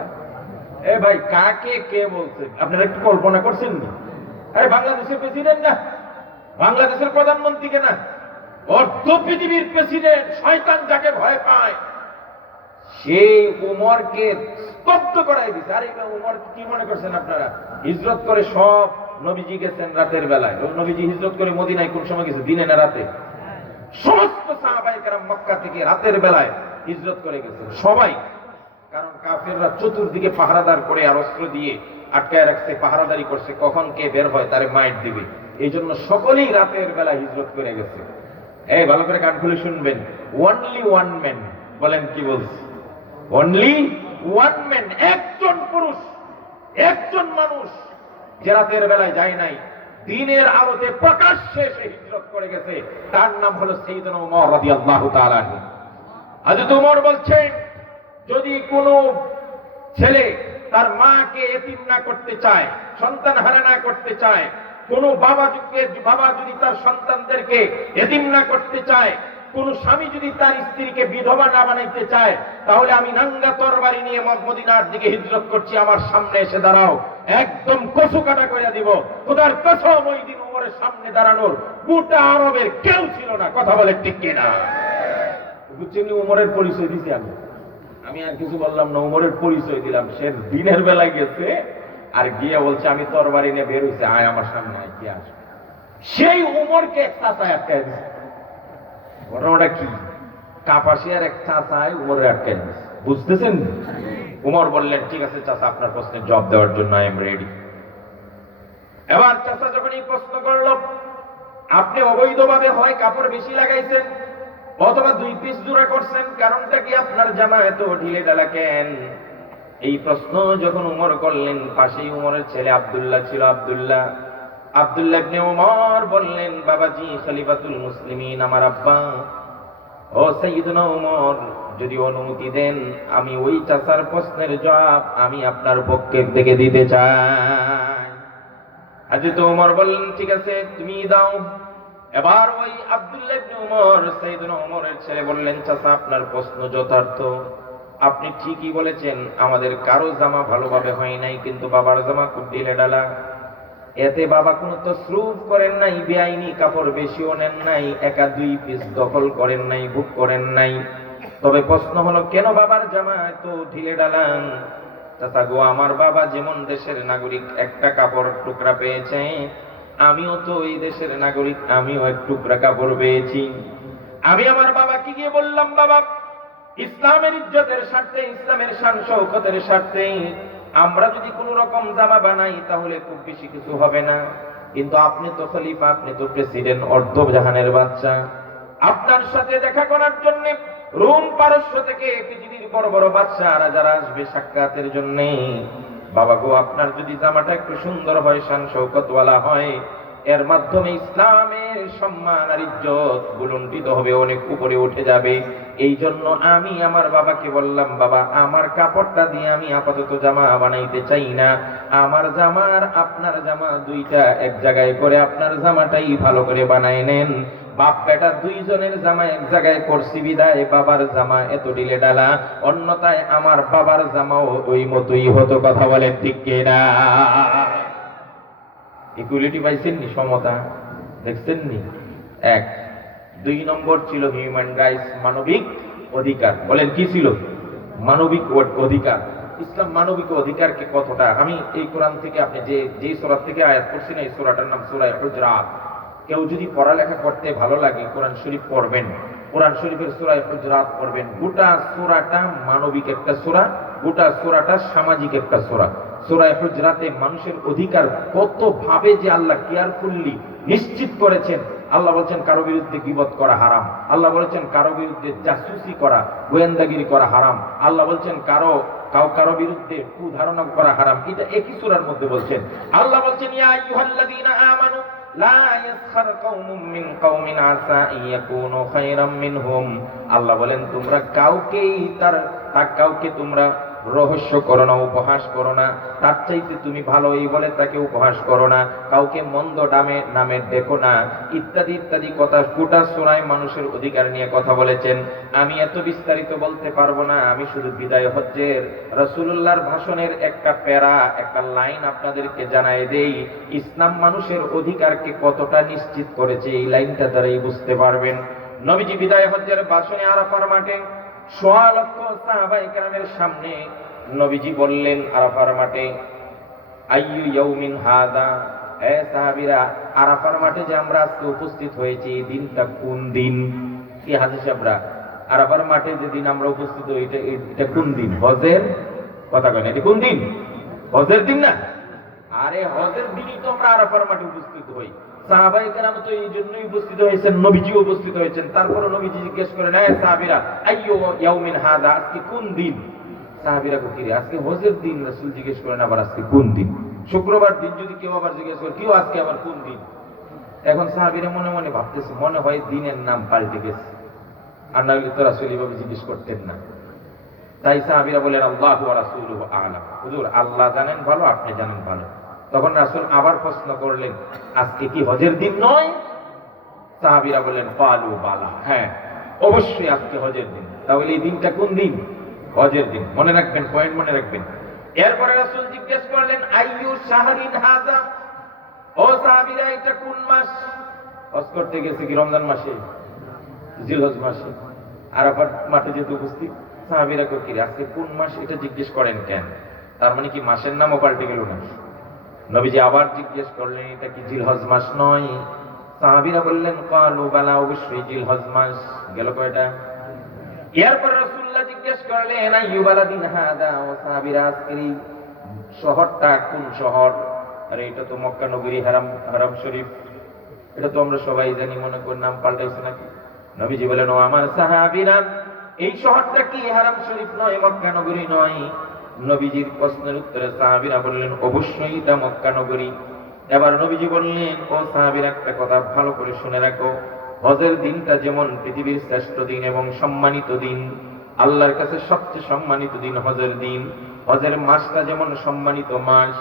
এ ভাই, কাকে কে বলছে? আপনারা একটু কল্পনা করছেন না? আরে বাংলাদেশের প্রেসিডেন্ট না, বাংলাদেশের প্রধানমন্ত্রীকে না, অর্ধ পৃথিবীর প্রেসিডেন্ট, শয়তান যাকে ভয় পায়, সেই উমরকে স্তব্ধ করাই দিচ্ছে। আরে উমর কি মনে করছেন আপনারা? হিজরত করে সব নবীজি গেছেন রাতের বেলায়। নবীজি হিজরত করে মদিনায় কোন সময় গেছে? দিনে না রাতে? সমস্ত সাহাবায়ে কেরাম মক্কা থেকে রাতের বেলায় হিজরত করে গেছেন, সবাই। কারণ কাফেররা চতুর্দিকে পাহারাদার করে আর অস্ত্র দিয়ে আটকায় রাখছে, পাহারাদারি করছে, কখন কে বের হয় তারে মাইট দিবে। এই জন্য সকলেই রাতের বেলা হিজরত করে গেছে। এই ভালো করে কান খুলে শুনবেন, অনলি ওয়ান ম্যান। বলেন কি বলছি? অনলি ওয়ান ম্যান, একজন পুরুষ, একজন মানুষ যে রাতের বেলায় যায় নাই, দিনের আলোতে প্রকাশ্যে সে হিজরত করে গেছে, তার নাম হলো সাইয়েদনা ওমর রাদিয়াল্লাহু তাআলা আনহু। হযরত ওমর বলছেন, যদি কোনো ছেলে তার মাকে এতিম না করতে চায়, সন্তান হারা না করতে চায়, কোন বাবা যদি তার সন্তানদেরকে এতিম না করতে চায়, কোন স্বামী যদি তার স্ত্রীকে বিধবা না বানাইতে চায়, তাহলে আমি নাঙ্গা তরবারি নিয়ে মদিনার দিকে হিজরত করছি, আমার সামনে এসে দাঁড়াও, একদম কচু কাটা করে দিব। খোদার কসম, ওই দিন ওমরের সামনে দাঁড়ানোর গোটা আরবের কেউ ছিল না। কথা বলে ঠিক কিনা? বুঝছেন, ওমরের পরিচয় দিছি আমি আর কিছু বললাম না, ওমরের পরিচয় দিলাম। সে দিনের বেলায় গেছে আর গিয়ে বলছে, আমি তরবারি নিয়ে বের হইছে, আয় আমার সামনে, আয় কি আসবে। সেই ওমরকে এক চাচায় আটকায় দিচ্ছে। ঘটনাটা কি? কাপাসিয়ার এক চাচায় উমরের আটকায় দিচ্ছে। বুঝতেছেন? উমর বললেন, ঠিক আছে চাচা, আপনার প্রশ্নের জবাব দেওয়ার জন্য আই এম রেডি। এবার চাচা যখন এই প্রশ্ন করল, আপনি অবৈধভাবে হয় কাপড় বেশি লাগাইছেন অথবা 2 পিস জোড়া করছেন, কারণটা কি? আপনার জামা এত ঢিলে ঢালা কেন? এই প্রশ্ন যখন উমর করলেন, পাশেই উমরের ছেলে আব্দুল্লাহ ছিল। আব্দুল্লাহ ইবনে উমর বললেন, বাবাজি খলিফাতুল মুসলিমিন, আমার আব্বা, ও সাইয়েদনা উমর, যদি অনুমতি দেন আমি ওই চাচার প্রশ্নের জবাব আমি আপনার পক্ষে থেকে দিতে চাই। হযরত উমর বললেন, ঠিক আছে তুমি দাও। এবার ওই আব্দুল্লাহ ইবনে উমর, সাইয়েদনা উমরের ছেলে, বললেন, চাচা আপনার প্রশ্ন যথার্থ, আপনি ঠিকই বলেছেন, আমাদের কারো জামা ভালোভাবে হয় নাই, কিন্তু বাবার জামা খুব ঢিলে ঢালা। এতে বাবা কোনো তসরুফ করেন নাই, বেআইনি কাপড় বেশিও নেন নাই, একা 2 পিস দখল করেন নাই, বুক করেন নাই। তবে প্রশ্ন হলো, কেন বাবার জামা এত ঢিলে ঢালান? চাচা গো, আমার বাবা যেমন দেশের নাগরিক, একটা কাপড় টুকরা পেয়েছে, আমিও তো এই দেশের নাগরিক, আমিও এক টুকরা কাপড় পেয়েছি। আমি আমার বাবাকে গিয়ে বললাম, বাবা, ইসলামের ইজ্জতের স্বার্থে, ইসলামের শান শৌকতের স্বার্থে আমরা যদি কোন রকম জামা বানাই তাহলে খুব বেশি কিছু হবে না, কিন্তু আপনি তো খলিফা, আপনি তো প্রেসিডেন্ট, অর্ধ জাহানের বাদশা, আপনার সাথে দেখা করার জন্য রোম পারস্য থেকে পৃথিবীর বড় বড় বাদশারা যারা আসবে সাক্ষাতের জন্য, বাবা গো, আপনার যদি জামাটা একটু সুন্দর হয়, শান শৌকতওয়ালা হয়, এর মাধ্যমে ইসলামের সম্মান আর ইজ্জত বুলন্দিত হবে, অনেক উপরে উঠে যাবে। এই জন্য আমি আমার বাবাকে বললাম, বাবা, আমার কাপড়টা দিয়ে আমি আপাতত জামা বানাইতে চাই না, আমার জামার আপনার জামা দুইটা এক জায়গায় করে আপনার জামাটাই ভালো করে বানায় নেন। বাপ বেটা দুইজনের জামা এক জায়গায় করছি বিদায় বাবার জামা এত ঢিলে ঢালা, অন্যথায় আমার বাবার জামাও ওই মতোই হতো। কথা বলেন ঠিক কিনা? ইকুয়ালিটি পাইছেন নি? সমতা দেখছেন নি? 1 2 নম্বর ছিল হিউম্যান রাইটস, মানবিক অধিকার। বলেন কি ছিল? মানবিক অধিকার। ইসলাম মানবিক অধিকারকে কতটা, আমি এই কোরআন থেকে, আপনি যে সূরা থেকে আয়াত পড়ছেন, এই সূরাটার নাম সূরা হুজরাত। কেউ যদি পড়ালেখা করতে ভালো লাগে কোরআন শরীফ পড়বেন, কোরআন শরীফের সূরা হুজরাত পড়বেন। গোটা সূরাটা মানবিক একটা সূরা, গোটা সূরাটা সামাজিক একটা সূরা। সূরা হুজরাতে মানুষের অধিকার কত ভাবে যে আল্লাহ কেয়ারফুললি নিশ্চিত করেছেন। আল্লাহ বলেছেন কারো বিরুদ্ধে গীবত করা হারাম, আল্লাহ বলেছেন কারো বিরুদ্ধে জাসুসি করা, গোয়েন্দাগিরি করা হারাম, আল্লাহ বলেছেন কারো বিরুদ্ধে কুধারণা করা হারাম। এটা একই সূরার মধ্যে বলছেন। আল্লাহ বলেছেন, ইয়া আইয়ুহাল্লাযীনা আমানু লা ইয়াসখার কওমুম মিন কওমিন আসা ইয়াকুনু খায়রাম মিনহুম। আল্লাহ বলেন, তোমরা কাউকে তোমরা রহস্য করো না, উপহাস করো না, তার চাইতে তুমি ভালো এই বলে তাকে উপহাস করো না, কাউকে মন্দ নামে দেখো না, ইত্যাদি ইত্যাদি কথা গোটা সূরায় মানুষের অধিকার নিয়ে কথা বলেছেন। আমি এত বিস্তারিত বলতে পারবো না, আমি শুধু বিদায় হজ্জের রাসূলুল্লাহর ভাষণের একটা প্যারা, একটা লাইন আপনাদেরকে জানাই দেই। ইসলাম মানুষের অধিকারকে কতটা নিশ্চিত করেছে এই লাইনটা দ্বারাই বুঝতে পারবেন। নবীজি বিদায় হজ্জের ভাষণে আরাফার মাঠে 1.5 লক্ষ সাহাবায়ে কেরামের সামনে নবীজি বললেন, আরাফার মাঠে, আইয়ু ইয়াউমিন হাদা, এ সাহাবীরা, আরাফার মাঠে যে আমরা আজকে উপস্থিত হয়েছি, এই দিনটা কোন দিন? কি হাজী সাহেবরা আরাফার মাঠে যেদিন আমরা উপস্থিত হই, এটা কোন দিন? হজের কথা কয় না, এটা কোন দিন? হজের দিন না? আরে হজের দিনই তো আমরা আরাফার মাঠে উপস্থিত হই। সাহাবায়ে কেরাম তো এই জন্যই উপস্থিত হয়েছেন, নবীজি উপস্থিত হয়েছেন। তারপরে নবীজি জিজ্ঞেস করেন, এই সাহাবীরা, আইয়ু ইয়াউমিন হাদা, আজকে কোন দিন? সাহাবীরা কো, কি রে আজকে হজের দিন? রাসূল জিজ্ঞেস করেন আবার আজকে কোন দিন? শুক্রবার দিন যদি কেউ আবার জিজ্ঞেস করে, কিও আজকে আবার কোন দিন? এখন সাহাবীরা মনে মনে ভাবতেছে, মনে হয় দিনের নাম পাল্টে গেছে, আর না হলে তো রাসূল এইভাবে জিজ্ঞেস করতেন না। তাই সাহাবীরা বলেন, আল্লাহু ওয়া রাসূলুহু আ'লাম, হুজুর আল্লাহ জানেন ভালো, আপনি জানেন ভালো। তখন রাসূল আবার প্রশ্ন করলেন, আজকে কি হজের দিন নয়? সাহাবীরা বললেন, ক্বালু বালা, হ্যাঁ অবশ্যই আজকে হজের দিন। তাহলে এই দিনটা কোন দিন? হজের দিন। মনে রাখবেন, পয়েন্ট মনে রাখবেন। এরপরে রাসূল জিজ্ঞেস করলেন, আইয়ু শাহরিন হাযা, ও সাহাবীরা এটা কোন মাস? হজ করতে গেছে কি রমজান মাসে? জিলহজ মাসে। আরাফাত মাঠে যেতে উপস্থিত। সাহাবীরা কো, কি রে আজকে কোন মাস? এটা জিজ্ঞেস করেন কেন? তার মানে কি মাসের নামও পাল্টে গেল না? নবীজি আবার জিজ্ঞেস করলেন, এটা কি জিলহজ মাস নয়? সাহাবীরা বললেন, ক্বালু বালা, অবশ্যই জিলহজ মাস। গেল কয়টা? এরপর রাসূলুল্লাহ জিজ্ঞেস করলেন, আইয়ু বালাদিন হাদা, ও সাহাবীরা আজকের এই শহরটা কোন শহর? আরে এটা তো মক্কা নগরী, হারাম শরীফ। এটা তো আমরা সবাই জানি, মনে করি নাম পাল্টাইছে নাকি? নবীজি বলেন, ও আমার সাহাবীরা, এই শহরটা কি হারাম শরীফ নয়, মক্কা নগরী নয়? নবীজির প্রশ্নের উত্তরে সাহাবীরা বললেন, অবশ্যই এটা মক্কা নগরী। এবার নবীজি বললেন, ও সাহাবীরা একটা কথা ভালো করে শুনে রাখো, হজের দিনটা যেমন পৃথিবীর শ্রেষ্ঠ দিন এবং সম্মানিত দিন, আল্লাহর কাছে সবচেয়ে সম্মানিত দিন হজের দিন। হজের মাসটা যেমন সম্মানিত মাস।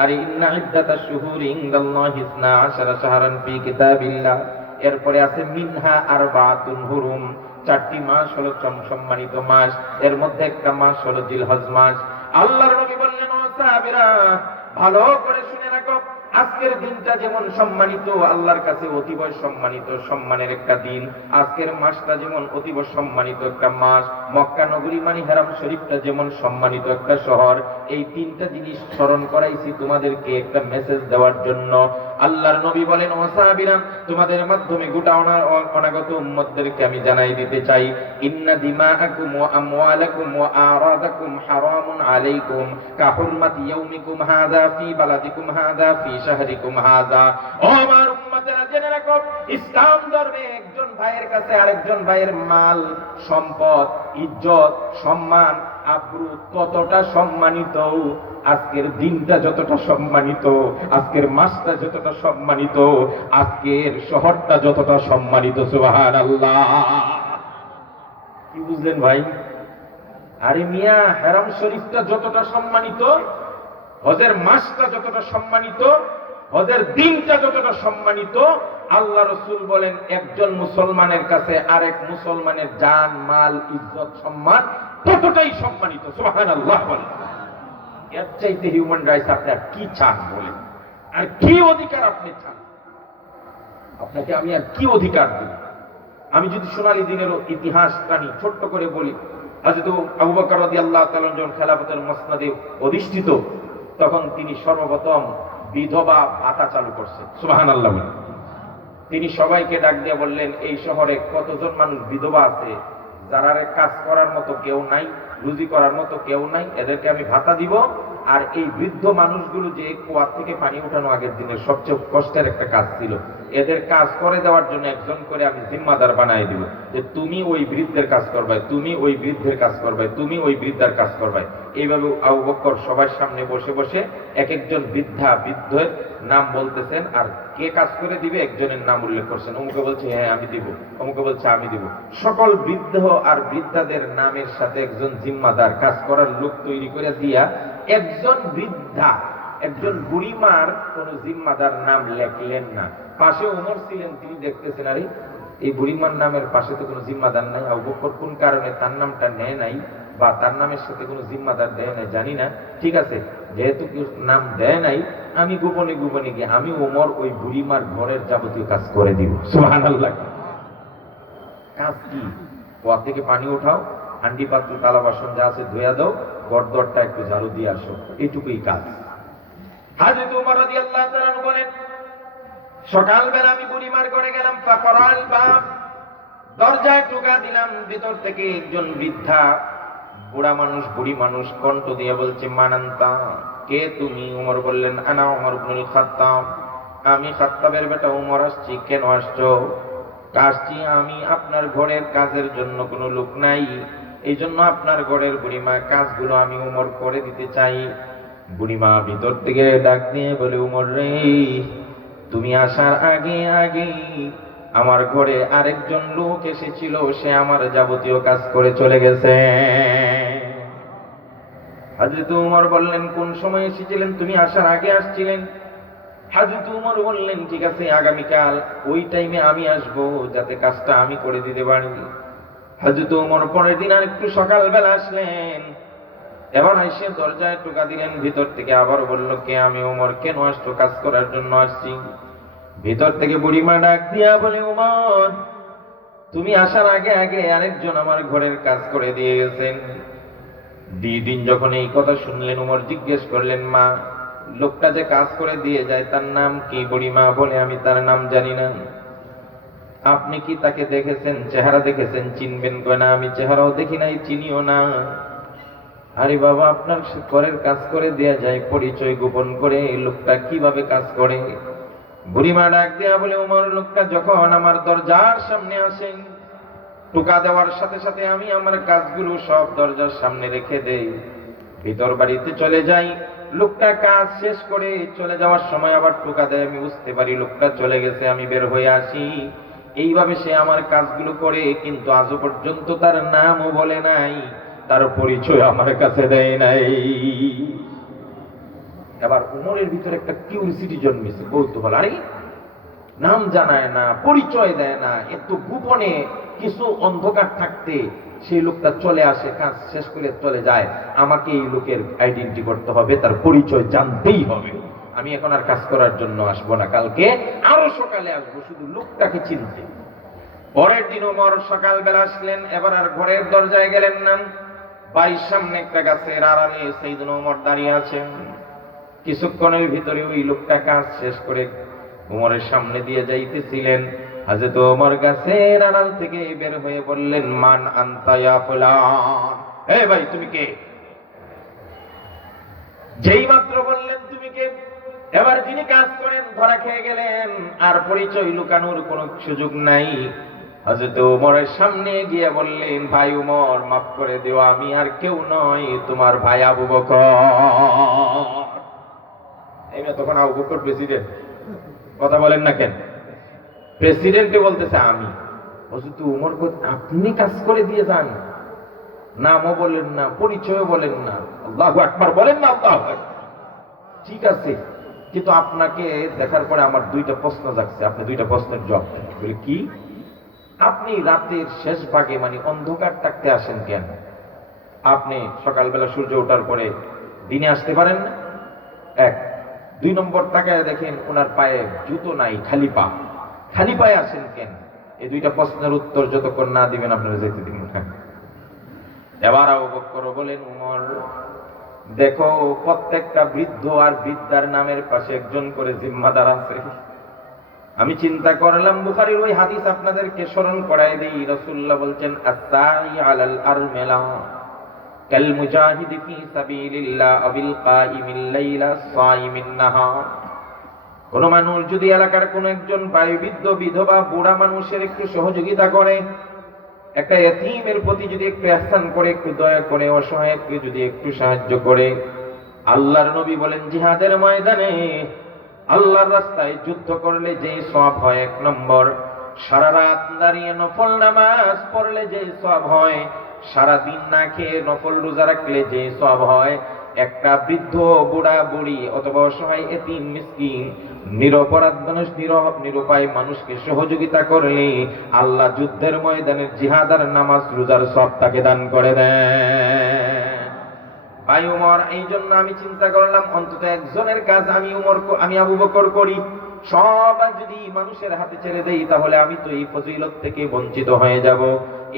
আর ইন্না ইদ্দাতাশ শুহুরি ইনদাল্লাহি 12 শাহরান ফি কিতাবিল্লাহ, এরপরে আছে মিনহা আরবাতুন হুরুম, 4টি মাস হলো সম্মানিত মাস। এর মধ্যে একটা মাস হলো জিলহজ মাস। আল্লাহর নবী বললেন, ও সাহাবীরা ভালো করে শুনে রাখো, আজকের দিনটা যেমন সম্মানিত, আল্লাহর কাছে অতীব সম্মানিত, সম্মানের একটা দিন। আজকের মাসটা যেমন অতীব সম্মানিত একটা মাস। মক্কা নগরী মানে হারাম শরীফটা যেমন সম্মানিত একটা শহর। এই তিনটা জিনিস স্মরণ করাইছি তোমাদেরকে একটা মেসেজ দেওয়ার জন্য। আল্লাহর নবী বলেন, ও সাহাবীরা তোমাদের মাধ্যমে গোটা অনাগত উম্মতদেরকে আমি জানাই দিতে চাই, ইন্না দিমাআকুম ওয়া আমওয়ালাকুম ওয়া আরাদাকুম হারামুন আলাইকুম কা হুরমাতি ইয়াউমিকুম হাযা ফি বালাদিকুম হাযা ফি শাহরিকুম হাযা। ও আমার উম্মতেরা জেনে রাখো, ইসলাম ধর্মে একজন ভাইয়ের কাছে আরেকজন ভাইয়ের মাল, সম্পদ, ইজ্জত, সম্মান, আব্রু কতটা সম্মানিত, আজকের দিনটা যতটা সম্মানিত, আজকের মাসটা যতটা সম্মানিত, আজকের শহরটা যতটা সম্মানিত। সুবহানাল্লাহ। কি বুঝলেন ভাই? আরে মিয়া, হারাম শরীফটা যতটা সম্মানিত, হজের মাসটা যতটা সম্মানিত, হজের দিনটা যতটা সম্মানিত, আল্লাহ রাসূল বলেন একজন মুসলমানের কাছে আরেক মুসলমানের জান, মাল, ইজ্জত, সম্মান ততটাই সম্মানিত। সুবহানাল্লাহ। এর চাইতে হিউম্যান রাইটস আপনি আর কি চান বলেন? আর কি অধিকার আপনি চান? আপনাকে আমি আর কি অধিকার দেব? আমি যদি সোনালী দিনের ইতিহাস টানি, ছোট্ট করে বলি, হযরত আবু বকর রাদিয়াল্লাহু তাআলা যখন খেলাফতের মসনদে অধিষ্ঠিত, তখন তিনি সর্বপ্রথম বিধবা ভাতা চালু করছেন। সুবহানাল্লাহ। তিনি সবাইকে ডাক দিয়ে বললেন, এই শহরে কতজন মানুষ বিধবা আছে, যারা কাজ করার মতো কেউ নাই, রুজি করার মতো কেউ নাই, এদেরকে আমি ভাতা দিব। আর এই বৃদ্ধ মানুষগুলো যে কুয়া থেকে পানি উঠানো আগের দিনের সবচেয়ে কষ্টের একটা কাজ ছিল, এদের কাজ করে দেওয়ার জন্য একজন করে আমি জিম্মাদার বানাই দিব, যে তুমি ওই বৃদ্ধের কাজ করবে, তুমি ওই বৃদ্ধের কাজ করবে, তুমি ওই বৃদ্ধার কাজ করবে। এইভাবে আবু বকর সবার সামনে বসে বসে এক একজন বৃদ্ধের নাম বলতেছেন, আর কে কাজ করে দিবে একজনের নাম উল্লেখ করছেন। অমুকে বলছে হ্যাঁ আমি দিব, অমুকে বলছে আমি দিব। সকল বৃদ্ধ আর বৃদ্ধাদের নামের সাথে একজন জিম্মাদার কাজ করার লোক তৈরি করে দিয়া, একজন বৃদ্ধা, একজন বুড়িমার কোন জিম্মাদার নাম লেখলেন না। পাশে ওমর ছিলেন, তিনি দেখতেছেন আরে এই বুড়িমার নামের পাশে তো কোনো জিম্মাদার নাই। আবু বকর কোন কারণে তার নামটা নেয় নাই বা তার নামের সাথে কোনো জিম্মাদার দেয় নাই জানি না, ঠিক আছে, যেহেতু কেউ নাম দেয় নাই, আমি গোপনে গোপনে গিয়ে আমি ওমর ওই বুড়িমার ঘরের যাবতীয় কাজ করে দিব। সুবহানাল্লাহ। কাজ কি? কুয়া থেকে পানি উঠাও, হান্ডি পাত্র তালা বাসন যা আছে ধুয়া দাও, ঘর দরটা একটু ঝাড়ু দিয়ে আসো, এইটুকুই কাজ। হযরত ওমর রাদিয়াল্লাহু তাআলা বলেন, সকালবেলা আমি বুড়িমার ঘরে গেলাম, ফাকরাল বাব, দরজায় টোকা দিলাম, ভিতর থেকে একজন বৃদ্ধা বুড়ি মানুষ কণ্ঠ দিয়ে বলছে, মানান্তা, কে তুমি? উমর বললেন, আনা উমর ইবনুল খাত্তাব, আমি খাত্তাবের বেটা উমর আসছি। কেন আসছো? আসছি আমি আপনার ঘরের কাজের জন্য, কোনো লোক নাই, এই জন্য আপনার ঘরের বুড়িমা কাজগুলো আমি উমর করে দিতে চাই। বুড়িমা ভিতর থেকে ডাক দিয়ে বলে, উমর রে, তুমি আসার আগে আগে আমার ঘরে আরেকজন লোক এসেছিল, সে আমার যাবতীয় কাজ করে চলে গেছে। হযরত উমর বললেন, কোন সময় এসেছিলেন? তুমি আসার আগে আসছিলেন। হযরত উমর বললেন, ঠিক আছে, আগামীকাল ওই টাইমে আমি আসব, যাতে কাজটা আমি করে দিতে পারি। হযরত উমর পরের দিন আর একটু সকালবেলা আসলেন, এবার এসে দরজায় টোকা দিলেন, ভিতর থেকে আবার বলল, কে? আমি উমর। কেন আসছো? কাজ করার জন্য আসছি। ভিতর থেকে বুড়িমা ডাক দিয়া বলে, উমর, তুমি আসার আগে আগে আরেকজন আমার ঘরের কাজ করে দিয়ে গেছেন। দিন যখন এই কথা শুনলেন, উমর জিজ্ঞেস করলেন, মা, লোকটা যে কাজ করে দিয়ে যায় তার নাম কি? বুড়িমা বলে, আমি তার নাম জানি না। আপনি কি তাকে দেখেছেন? চেহারা দেখেছেন, চিনবেন? না, আমি চেহারাও দেখি নাই, চিনিও না। আরে বাবা, আপনার ঘরের কাজ করে দেয়া যায়, পরিচয় গোপন করে, এই লোকটা কিভাবে কাজ করে? বুড়িমা ডাক দিয়া বলে, উমর, লোকটা যখন আমার দরজার সামনে আসেন, টোকা দেওয়ার সাথে সাথে আমি আমার কাজগুলো সব দরজার সামনে রেখে দেই, ভিতর বাড়িতে চলে যাই। লোকটা কাজ শেষ করে চলে যাওয়ার সময় আবার টোকা দেয়, আমি বুঝতে পারি লোকটা চলে গেছে, আমি বের হয়ে আসি। এইভাবে সে আমার কাজগুলো করে, কিন্তু আজও পর্যন্ত তার নামও বলে নাই, তার পরিচয় আমার কাছে দেয় নাই। এবার উমরের ভিতরে একটা কিউরিসিটি জন্মেছে, কৌতূহল। আরে, নাম জানায় না, পরিচয় দেয় না, এত গোপনে কিছু অন্ধকার থাকতে সেই লোকটা চলে আসে, কাজ শেষ করে চলে যায়। আমাকে এই লোকের আইডেন্টি করতে হবে, তার পরিচয় জানতেই হবে। আমি এখন আর কাজ করার জন্য আসবো না, কালকে আরো সকালে আসবো, শুধু লোকটাকে চিনতে। পরের দিন ওমর সকালবেলা আসলেন, এবার আর ঘরের দরজায় গেলেন না, বাড়ির সামনে একটা গাছের আড়ালে সাইয়েদনা ওমর দাঁড়িয়ে আছেন। কিছুক্ষণের ভিতরে ওই লোকটা কাজ শেষ করে ওমরের সামনে দিয়ে যাইতেছিলেন। হযরত ওমর গাছের আড়াল থেকে বের হয়ে বললেন, মান আনতা ইয়া ফুলান, হে ভাই, তুমি কে? যেই মাত্র বললেন তুমি কে, এবার যিনি কাজ করেন ধরা খেয়ে গেলেন, আর পরিচয় লুকানোর কোনো সুযোগ নাই। হযরত ওমরের সামনে গিয়ে বললেন, ভাই উমর, মাফ করে দিও, আমি আর কেউ নয়, তোমার ভাই আবু বকর। এই না, তখন আবু বকর প্রেসিডেন্ট, কথা বলেন না কেন? প্রেসিডেন্টকে বলতেছে আমি। হযরত উমর, আপনি কাজ করে দিয়ে যান, নামও বলেন না, পরিচয়ও বলেন না, আল্লাহু আকবার বলেন না, আল্লাহু আকবার। ঠিক আছে, কিন্তু আপনাকে দেখার পরে আমার দুইটা প্রশ্ন জাগছে, আপনি দুইটা প্রশ্নের জবাব দেন। বলি, কি? আপনি রাতের শেষ ভাগে, মানে অন্ধকার থাকতে আসেন কেন? আপনি সকালবেলা সূর্য ওঠার পরে দিনে আসতে পারেন না? এক। দুই নম্বর, তাকায় দেখেন ওনার পায়ে জুতো নাই, খালি পা, খালি পায়ে আসেন কেন? এই দুইটা প্রশ্নের উত্তর যতক্ষণ না দিবেন আপনারা যেতে দিবেন না। এবার আবু বকর বলেন, উমর, দেখো, প্রত্যেকটা বৃদ্ধ আর বৃদ্ধার নামের পাশে একজন করে জিম্মাদার আছে। আমি চিন্তা করলাম, বুখারীর ওই হাদিস আপনাদেরকে স্মরণ করায় দেই। রাসূলুল্লাহ বলছেন, আস-সাই আলাল আরমিলা কাল মুজাহিদি ফি সাবিলিল্লাহ আবিল কাইমিল লাইলা সাইমিন নাহার। কোন মানুষ যদি এলাকার কোন একজন বয়োবৃদ্ধ, বিধবা, বুড়া মানুষের একটু সহযোগিতা করে, একটা এতিমের প্রতি যদি একটু ইহসান করে, একটু দয়া করে, অসহায়কে যদি একটু সাহায্য করে, আল্লাহর নবী বলেন, জিহাদের ময়দানে আল্লাহর রাস্তায় যুদ্ধ করলে যে সওয়াব হয়, এক নম্বর, সারা রাত দাঁড়িয়ে নফল নামাজ পড়লে যে সওয়াব হয়, সারা দিন না খেয়ে নফল রোজা রাখলে যে সওয়াব হয়, একটা বৃদ্ধ, বুড়া, বুড়ি অথবা অসহায় এতিম, মিসকিন, নিরপরাধ মানুষ, নিরুপায় মানুষকে সহযোগিতা করলে আল্লাহ যুদ্ধের ময়দানে জিহাদার নামাজ রোজার সওয়াব তাকে দান করে দেন। ভাই উমর, এই জন্য আমি চিন্তা করলাম, অন্তত একজনের কাজ আমি আবু বকর করি, সব যদি মানুষের হাতে ছেড়ে দেই তাহলে আমি তো এই ফজিলত থেকে বঞ্চিত হয়ে যাব।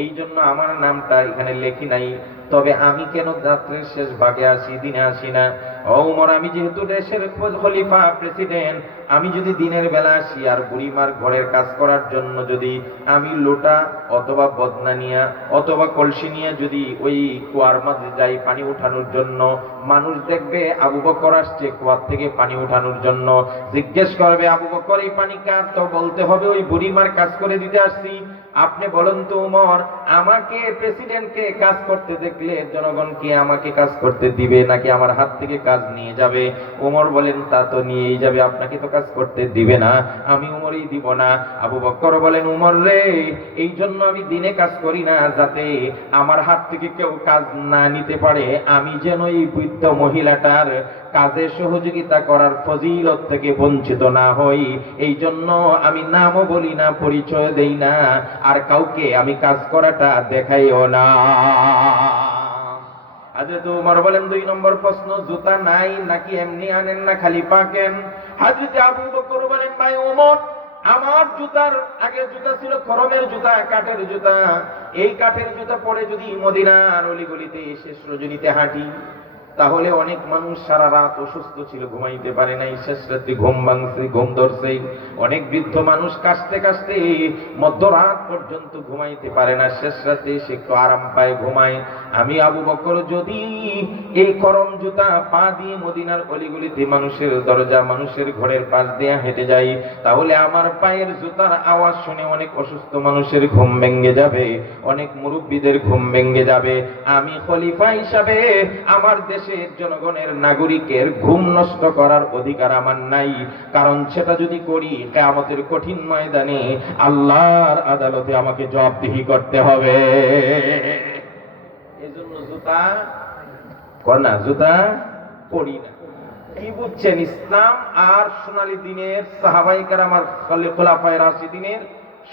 এই জন্য আমার নামটা এখানে লেখি নাই। তবে আমি কেন রাত্রের শেষ ভাগে আসি, দিনে আসি না? ও ওমর, আমি যেহেতু দেশের খলিফা প্রেসিডেন্ট, আমি যদি দিনের বেলা আসি আর বুড়িমার ঘরের কাজ করার জন্য যদি আমি লোটা অথবা বদনা নিয়া অথবা কলসি নিয়ে যদি ওই কুয়ার মাঝে যাই পানি উঠানোর জন্য, মানুষ দেখবে আবু বকর আসছে কুয়ার থেকে পানি উঠানোর জন্য, জিজ্ঞেস করবে আবু বকর এই পানি কার, তো বলতে হবে ওই বুড়িমার কাজ করে দিতে আসছি। আপনি বলেন তো ওমর, আমাকে প্রেসিডেন্টকে কাজ করতে দেখলে জনগণ কি আমাকে কাজ করতে দিবে নাকি আমার হাত থেকে কাজ নিয়ে যাবে? ওমর বলেন তা তো নিয়েই যাবে, আপনাকে তো কাজ করতে দিবে না, আমি ওমরই দিব না। আবু বকর বলেন ওমর রে, এই জন্য আমি দিনে কাজ করি না, যাতে আমার হাত থেকে কেউ কাজ না নিতে পারে, আমি যেন এই বৃদ্ধ মহিলাটার কাজে সহযোগিতা করার ফজিলত থেকে বঞ্চিত না হই, এই জন্য আমি নামও বলি না, পরিচয় দেই না, আর কাউকে আমি কাজ করাটা দেখাইও না। হযরত ওমর বলেন 2 নম্বর প্রশ্ন, জুতা নাই নাকি এমনি আনেন না খালি পাকেন? হযরত আবু বকর বলেন ভাই ওমর, আমার জুতার আগে জুতা ছিল খরমের জুতা, কাঠের জুতা, এই কাঠের জুতা পরে যদি মদিনার অলিগলিতে শেষ রজনীতে হাঁটি, তাহলে অনেক মানুষ সারা রাত অসুস্থ ছিল, ঘুমাইতে পারে নাই, শেষ রাত্রি ঘুম ভাঙছে, ঘুম ধরছে, অনেক বৃদ্ধ মানুষ কাশতে কাশতে মধ্যরাত পর্যন্ত ঘুমাইতে পারে না, শেষ রাতে সে একটু আরাম পায়, ঘুমায়। আমি আবু বকর যদি এই করম জুতা পা দিয়ে মদিনার অলিগলিতে মানুষের দরজা মানুষের ঘরের পাশ দিয়ে হেঁটে যাই, তাহলে আমার পায়ের জুতার আওয়াজ শুনে অনেক অসুস্থ মানুষের ঘুম ভেঙে যাবে, অনেক মুরব্বীদের ঘুম ভেঙে যাবে। আমি খলিফা হিসাবে আমার দেশের জনগণের নাগরিকের ঘুম নষ্ট করার অধিকার আমার নাই, কারণ সেটা যদি করি কিয়ামতের কঠিন ময়দানে আল্লাহর আদালতে আমাকে জবাবদিহি করতে হবে। এজন্য জুতা কনা জুতা পরি না। কি বুঝছেন? ইসলাম আর সোনালী দিনের সাহাবায়ে কেরাম আর খোলাফায়ে রাশিদিনের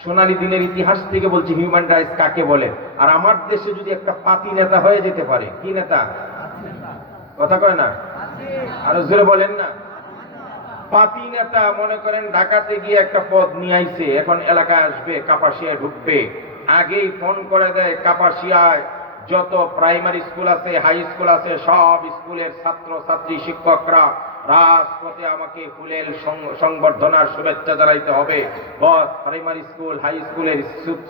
সোনালী দিনের ইতিহাস থেকে বলছি হিউম্যান রাইটস কাকে বলে। আর আমার দেশে যদি একটা পাতি নেতা হয়ে যেতে পারে, কি নেতা? কথা কয় না, আরো জোরে বলেন না। পাতি নেতা মনে করেন ঢাকাতে গিয়ে একটা পদ নিয়ে আইছে, এখন এলাকায় আসবে, কাপাসিয়ায় ঢুকবে, আগেই ফোন করে দেয় কাপাসিয়ায় যত প্রাইমারি স্কুল আছে, হাই স্কুল আছে, সব স্কুলের ছাত্র ছাত্রী শিক্ষকরা রাজপথে আমাকে ফুলের সংবর্ধনার শুভেচ্ছা জানাইতে হবে। বস, প্রাইমারি স্কুল হাই স্কুলের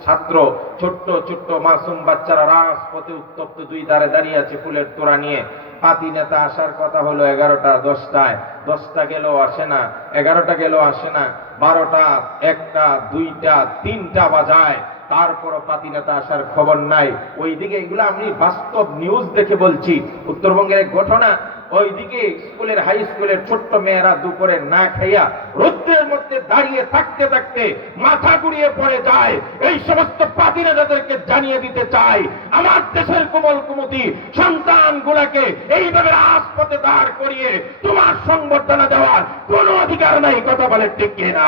ছাত্র ছোট্ট ছোট্ট মাসুম বাচ্চারা রাজপথে উত্তপ্ত দুই ধারে দাঁড়িয়ে আছে ফুলের তোড়া নিয়ে। পাতি নেতা আসার কথা হলো 11টা 10টায়, 10টা গেল আসে না, 11টা গেল আসে না, 12টা 1টা 2টা 3টা বাজায়, তারপরও পাতি নেতা আসার খবর নাই। ওইদিকে এগুলো আমি বাস্তব নিউজ দেখে বলছি, উত্তরবঙ্গের এক ঘটনা। ওইদিকে স্কুলের হাই স্কুলের ছোট্ট মেয়েরা দুপুরে না খাইয়া রোদ্রের মধ্যে দাঁড়িয়ে থাকতে থাকতে মাথা ঘুরিয়ে পড়ে যায়। এই সমস্ত পাতি নেতাদেরকে জানিয়ে দিতে চাই, আমার দেশের কোমল কুমতি সন্তান গুলাকে এইভাবে রাজপথে দাঁড় করিয়ে তোমার সংবর্ধনা দেওয়ার কোনো অধিকার নাই। কথা বলে ঠিক কিনা?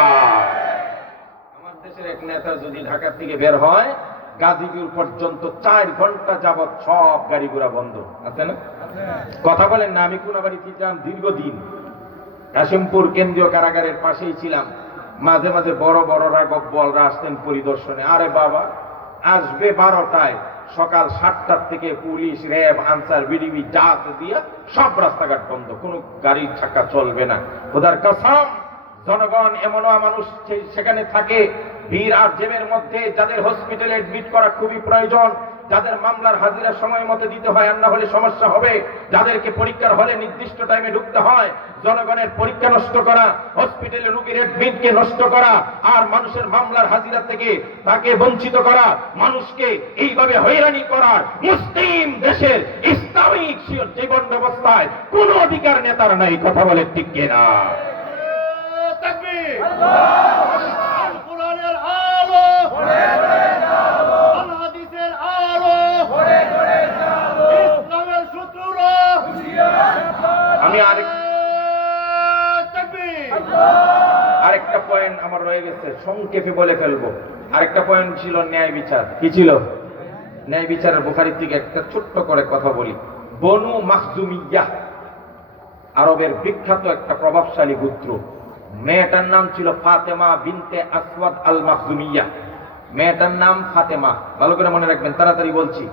আমার দেশের এক নেতা যদি ঢাকা থেকে বের হয়, গাজীপুর পর্যন্ত 4 ঘন্টা যাবৎ সব গাড়ি ঘোড়া বন্ধ আছে না? কথা বলেন না। আমি কোনাবাড়িতে ছিলাম দীর্ঘদিন, কাশিমপুর কেন্দ্রীয় কারাগারের পাশেই ছিলাম। মাঝে মাঝে বড় বড় রাগবলরা আসতেন পরিদর্শনে। আরে বাবা, আসবে 12টায়, সকাল 7টার থেকে পুলিশ, র্যাব, আনসার, বিডিবি যা দিয়ে সব রাস্তাঘাট বন্ধ, কোনো গাড়ির চাকা চলবে না। খোদার কসম, জনগণ এমনও মানুষ সেখানে থাকে ভিড় আর জ্যামের মধ্যে, যাদের হসপিটালে এডমিট করা খুবই প্রয়োজন, যাদের মামলার হাজিরা সময় মতো দিতে হয়, আর না হলে সমস্যা হবে, যাদেরকে পরীক্ষার হলে নির্দিষ্ট টাইমে ঢুকতে হয়। জনগণের পরীক্ষা নষ্ট করা, হসপিটালে রোগীর এডমিটকে নষ্ট করা, আর মানুষের মামলার হাজিরা থেকে তাকে বঞ্চিত করা, মানুষকে এইভাবে হয়রানি করা মুসলিম দেশের ইসলামিক জীবন ব্যবস্থায় কোনো অধিকার নেতার নাই। কথা বলে ঠিক কিনা? কোরআনের আলো, হাদিসের আলো, ইসলামের শত্রুরা। আমি আরেকটা পয়েন্ট আমার রয়ে গেছে, সংক্ষেপে বলে ফেলবো। আরেকটা পয়েন্ট ছিল ন্যায় বিচার। কি ছিল? ন্যায় বিচারের বুখারী থেকে একটা ছোট্ট করে কথা বলি। বনু মাখজুমিয়াহ আরবের বিখ্যাত একটা প্রভাবশালী গোত্র। মেয়েটার নাম ছিল ফাতেমা বিনতে আসওয়াদ আল মাখজুমিয়া। মেয়েটার নাম ফাতেমা, ভালো করে মনে রাখবেন, তাড়াতাড়ি বলছি।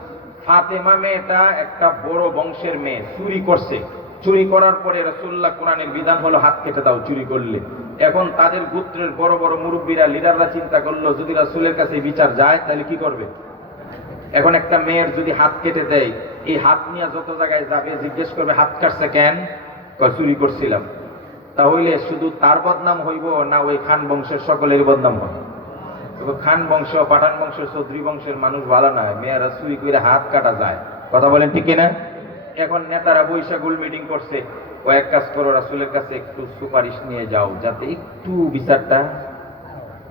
ফাতেমা মেয়েটা একটা বড় বংশের মেয়ে, চুরি করছে। চুরি করার পরে রাসূলুল্লাহ কোরআনের বিধান হলো হাত কেটে দাও চুরি করলে। এখন তাদের গোত্রের বড় বড় মুরব্বীরা লিডাররা চিন্তা করলো যদি রাসূলের কাছে বিচার যায় তাহলে কি করবে। এখন একটা মেয়ের যদি হাত কেটে দেয়, এই হাত নিয়ে যত জায়গায় যাবে জিজ্ঞেস করবে হাত কাটছে কেন, কয় চুরি করছিলাম। তাহলে শুধু তার বদনাম হইব না ওই খান বংশের সকলের বদনাম হবে? খান বংশ, পাঠান বংশ, চৌধুরী বংশের মানুষ ভালো নয়, মেয়েরা চুরি করে হাত কাটা যায়। কথা বলেন ঠিক কিনা? এখন নেতারা বৈশা গোল মিটিং করছে, কয়েক কাজ করো, রাসূলের কাছে একটু সুপারিশ নিয়ে যাও যাতে একটু বিচারটা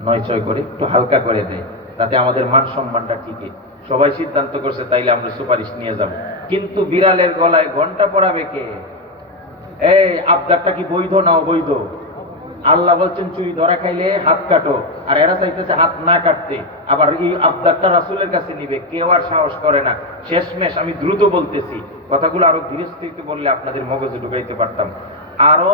নয়চয় করে একটু হালকা করে দেয়, তাতে আমাদের মান সম্মানটা ঠিকই। সবাই সিদ্ধান্ত করছে তাইলে আমরা সুপারিশ নিয়ে যাব। কিন্তু বিড়ালের গলায় ঘন্টা পরাবে কে? এই আবদারটা কি বৈধ না অবৈধ? আল্লাহ বলছেন চুরি ধরা খাইলে হাত কাটো, আর এরা চাইতেছে হাত না কাটতে, আবার এই আবদারটা রাসূলের কাছে নিবে, কেউ আর সাহস করে না। শেষমেশ আমি দ্রুত বলতেছি, কথাগুলো আরো ধীরে স্থিরে বললে আপনাদের মগজে ঢুকাইতে পারতাম। আরো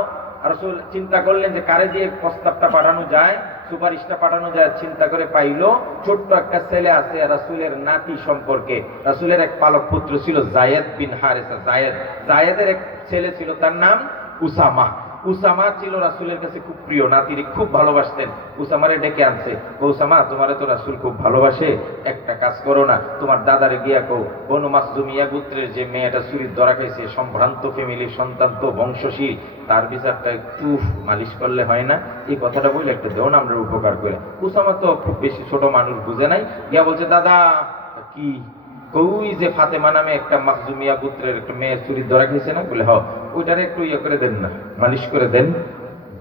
রাসূল চিন্তা করলেন যে কারে দিয়ে প্রস্তাবটা পাঠানো যায়, সুপারিশটা পাঠানো যায়। চিন্তা করে পাইলো ছোট্ট একটা ছেলে আছে রাসূলের নাতি সম্পর্কে। রাসূলের এক পালক পুত্র ছিল যায়েদ বিন হারেসা। যায়েদের এক ছেলে ছিল, তার নাম উসামা। উসামা ছিল রাসূলের কাছে খুব প্রিয়, নাতির খুব ভালোবাসতেন। উসামারে ডেকে আনছে, উসামা তোমারে তো রাসূল খুব ভালোবাসে, একটা কাজ করো না, তোমার দাদারে গিয়া কও বনু মাখজুমিয়া গোত্রের যে মেয়েটা চুরির ধরা খাইছে, সম্ভ্রান্ত ফ্যামিলির সন্তান তো, বংশশীল, তার বিচারটা একটু মালিশ করলে হয় না? এই কথাটা বলে একটা দেও না, আমরা উপকার করে। উসামা তো খুব বেশি ছোট মানুষ, বুঝে নাই, গিয়া বলছে দাদা কি ওই যে ফাতেমা নামে একটা মাখজুমিয়া গোত্রের একটা মেয়ে চুরি ধরা খেয়েছে না, বলে হ ওইটারে একটু ইয়ে করে দেন না, মালিশ করে দেন।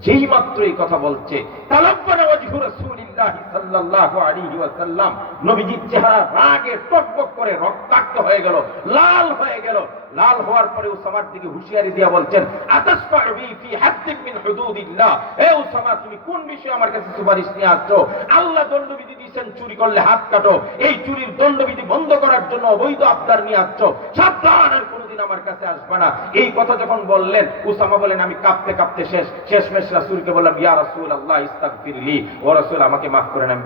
যেই মাত্র এই কথা বলছে, তালাব্বানা ওয়াজহু রাসূলিল্লাহি সাল্লাল্লাহু আলাইহি ওয়াসাল্লাম, নবীজির চেহারা রাগে টকবক করে রক্তাক্ত হয়ে গেল, লাল হয়ে গেল। লাল হওয়ার পরে উসামার দিকে হুঁশিয়ারি দিয়া বলছেন, আতাসফাউবি ফি হাদ্দিন মিন হুদুদিল্লাহ, হে উসামা তুমি কোন বিষয়ে আমার কাছে সুপারিশ নিয়ে আসছো? আল্লাহ দণ্ডবিধি দিয়েছেন চুরি করলে হাত কাটো, এই চুরির দণ্ডবিধি বন্ধ করার জন্য অবৈধ আবদার নিয়ে আসছো, সাবধান, আর কোনোদিন আমার কাছে আসবে না। এই কথা যখন বললেন, উসামা বলেন আমি কাঁপতে কাঁপতে শেষমেশ রাসূলকে বললাম, ইয়া রাসূলুল্লাহ ইস্তাগফিরলি, ও রাসূল আমাকে মাফ করেন, আমি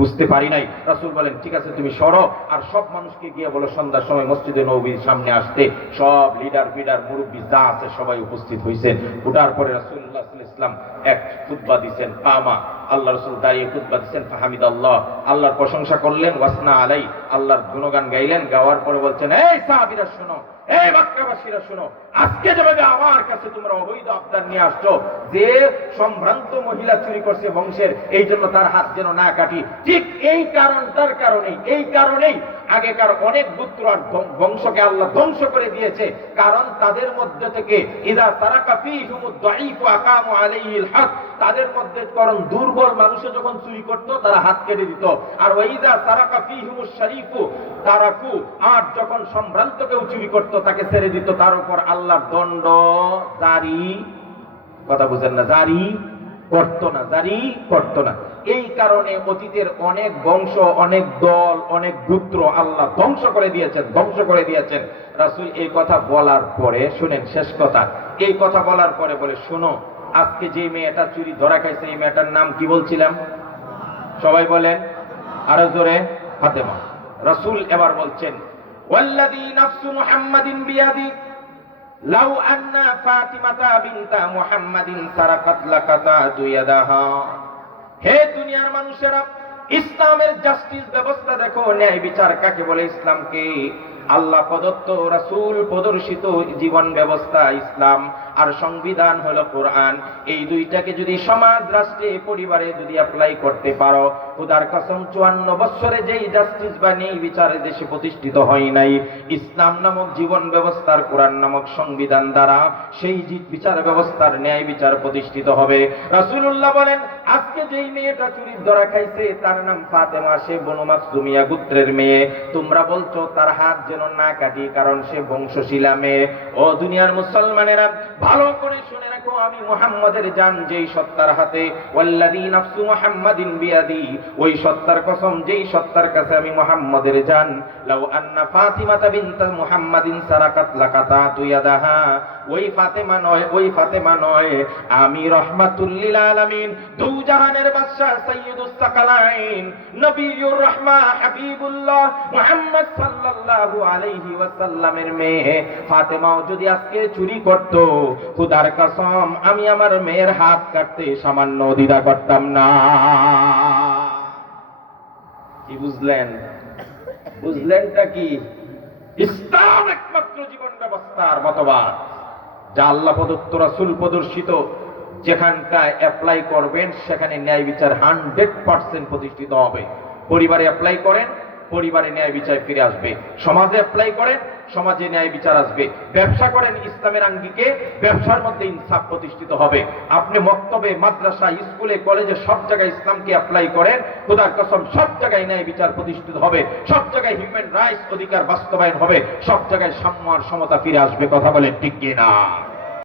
বুঝতে পারি নাই। রাসূল বলেন ঠিক আছে তুমি সরো, আর সব মানুষকে গিয়ে বলো সন্ধ্যার সময় মসজিদে নববীর সামনে আসতে। সব লিডার মুরব্বী যা আছে সবাই উপস্থিত হয়েছেন। ওঠার পরে রাসূলুল্লাহ সাল্লাল্লাহু আলাইহি ওয়াসাল্লাম এক খুতবা দিয়েছেন, কামা, আল্লাহ রাসূল দাঁড়িয়ে খুতবা দিয়েছেন, ফাহামিদাল্লাহ, আল্লাহর প্রশংসা করলেন, ওয়াসনা আলাই, আল্লাহর গুণগান গাইলেন। গাওয়ার পরে বলছেন, এই সাহাবীরা শোনো, এই মক্কাবাসীরা শোনো, আজকে যেভাবে আমার কাছে তোমরা অবৈধ আবদার নিয়ে আসছো যে সম্ভ্রান্ত মহিলা চুরি করছে বংশের, এই জন্য তার হাত যেন না কাটি, ঠিক এই কারণেই আগেকার অনেক গোত্র আর বংশকে আল্লাহ ধ্বংস করে দিয়েছে। কারণ তাদের মধ্যে থেকে ইযা তারাকা ফীহুমুদ দাঈফু আকামু আলাইহিল হক, তাদের মধ্যে কারণ দুর্বল মানুষে যখন চুরি করত তারা হাত কেটে দিত। আর ওয়াইযা তারাকা ফীহুমুশ শরীফু তারাকু, আর যখন সম্ভ্রান্ত কেউ চুরি করত তাকে ছেড়ে দিত, তার উপর আল্লাহর দণ্ড জারি, কথা বুঝেন না, জারি করত না। এই কারণে অতীতের অনেক বংশ, অনেক দল, অনেক গোত্র আল্লাহ ধ্বংস করে দিয়েছেন। রাসূল এই কথা বলার পরে, শুনেন শেষ কথা, এই কথা বলার পরে বলে, শোনো আজকে যে মেয়েটা চুরি ধরা খাইছে এই মেয়েটার নাম কি বলছিলাম? সবাই বলেন আরো জোরে, ফাতেমা। রাসূল এবার বলছেন, ওয়াল্লাযী নাফসু মুহাম্মাদিন বিয়াদি লাউ আন্না ফাতিমাতা বিনতা মুহাম্মাদিন সারাকাত লাকাতাতু ইয়াদাহা। হে দুনিয়ার মানুষেরা, ইসলামের জাস্টিস ব্যবস্থা দেখো, ন্যায় বিচার কাকে বলে ইসলামকে। আল্লাহ প্রদত্ত, রাসূল প্রদর্শিত জীবন ব্যবস্থা ইসলাম, আর সংবিধান হলো কোরআন। এই দুইটাকে যদি সমাজ, রাষ্ট্রে, পরিবারে যদি অ্যাপ্লাই করতে পারো, খোদার কসম 54 বছরে যেই জাস্টিস বা ন্যায় বিচারে দেশে প্রতিষ্ঠিত হয় নাই, ইসলাম নামক জীবন ব্যবস্থার, কোরআন নামক সংবিধান দ্বারা সেই বিচার ব্যবস্থার ন্যায় বিচার প্রতিষ্ঠিত হবে। রাসূলুল্লাহ বলেন, আজকে যেই মেয়েটা চুরির ধরা খাইছে তার নাম ফাতেমা, সে বনু মাখজুমিয়া গোত্রের মেয়ে। তোমরা বলছো তার হাত যেন না কাটি, কারণ সে বংশশীলা মেয়ে। ও দুনিয়ার মুসলমানেরা, ভালো করে শুনে রাখো, দেখো আমি মুহাম্মাদের জান যেই সত্তার হাতে, ওয়াল্লাযী নাফসু মুহাম্মাদিন বিয়াদি, ওই সত্তার কসম যেই সত্তার কাছে আমি মুহাম্মাদের জান, লাউ আন্না ফাতিমাতা বিনত মুহাম্মাদিন সারাকাত লাকাতাতু ইয়াদাহা, ওই ফাতেমা নয়, আমি রাহমাতুল লিল আলামিন, দু জাহানের বাদশা সাইয়্যিদুস সাকালাইন, নবিয়ুর রাহমা হাবিবুল্লাহ মুহাম্মদ সাল্লাল্লাহু আলাইহি ওয়াসাল্লামের মেয়ে ফাতেমাও যদি আজকে চুরি করত, খোদার কসম আমি আমার মেয়ের হাত কাটতে সামান্য দ্বিধা করতাম না। কি বুঝলেনটা কি? ইসলাম একমাত্র জীবন ব্যবস্থার মতবাদ যা আল্লাহ প্রদত্ত, রাসূল প্রদর্শিত, যেখানটায় অ্যাপ্লাই করবেন সেখানে ন্যায় বিচার 100% প্রতিষ্ঠিত হবে। পরিবারে অ্যাপ্লাই করেন, পরিবারে ন্যায় বিচার ফিরে আসবে। সমাজে অ্যাপ্লাই করেন, সমাজে ন্যায় বিচার আসবে। ব্যবসা করেন ইসলামের আঙ্গিকে, ব্যবসার মধ্যে ইনসাফ প্রতিষ্ঠিত হবে। আপনি মক্তবে, মাদ্রাসা, স্কুলে, কলেজে সব জায়গায় ইসলামকে অ্যাপ্লাই করেন, খোদার কসম সব জায়গায় ন্যায় বিচার প্রতিষ্ঠিত হবে, সব জায়গায় হিউম্যান রাইটস অধিকার বাস্তবায়ন হবে, সব জায়গায় সাম্য আর সমতা ফিরে আসবে। কথা বলেন ঠিক কিনা?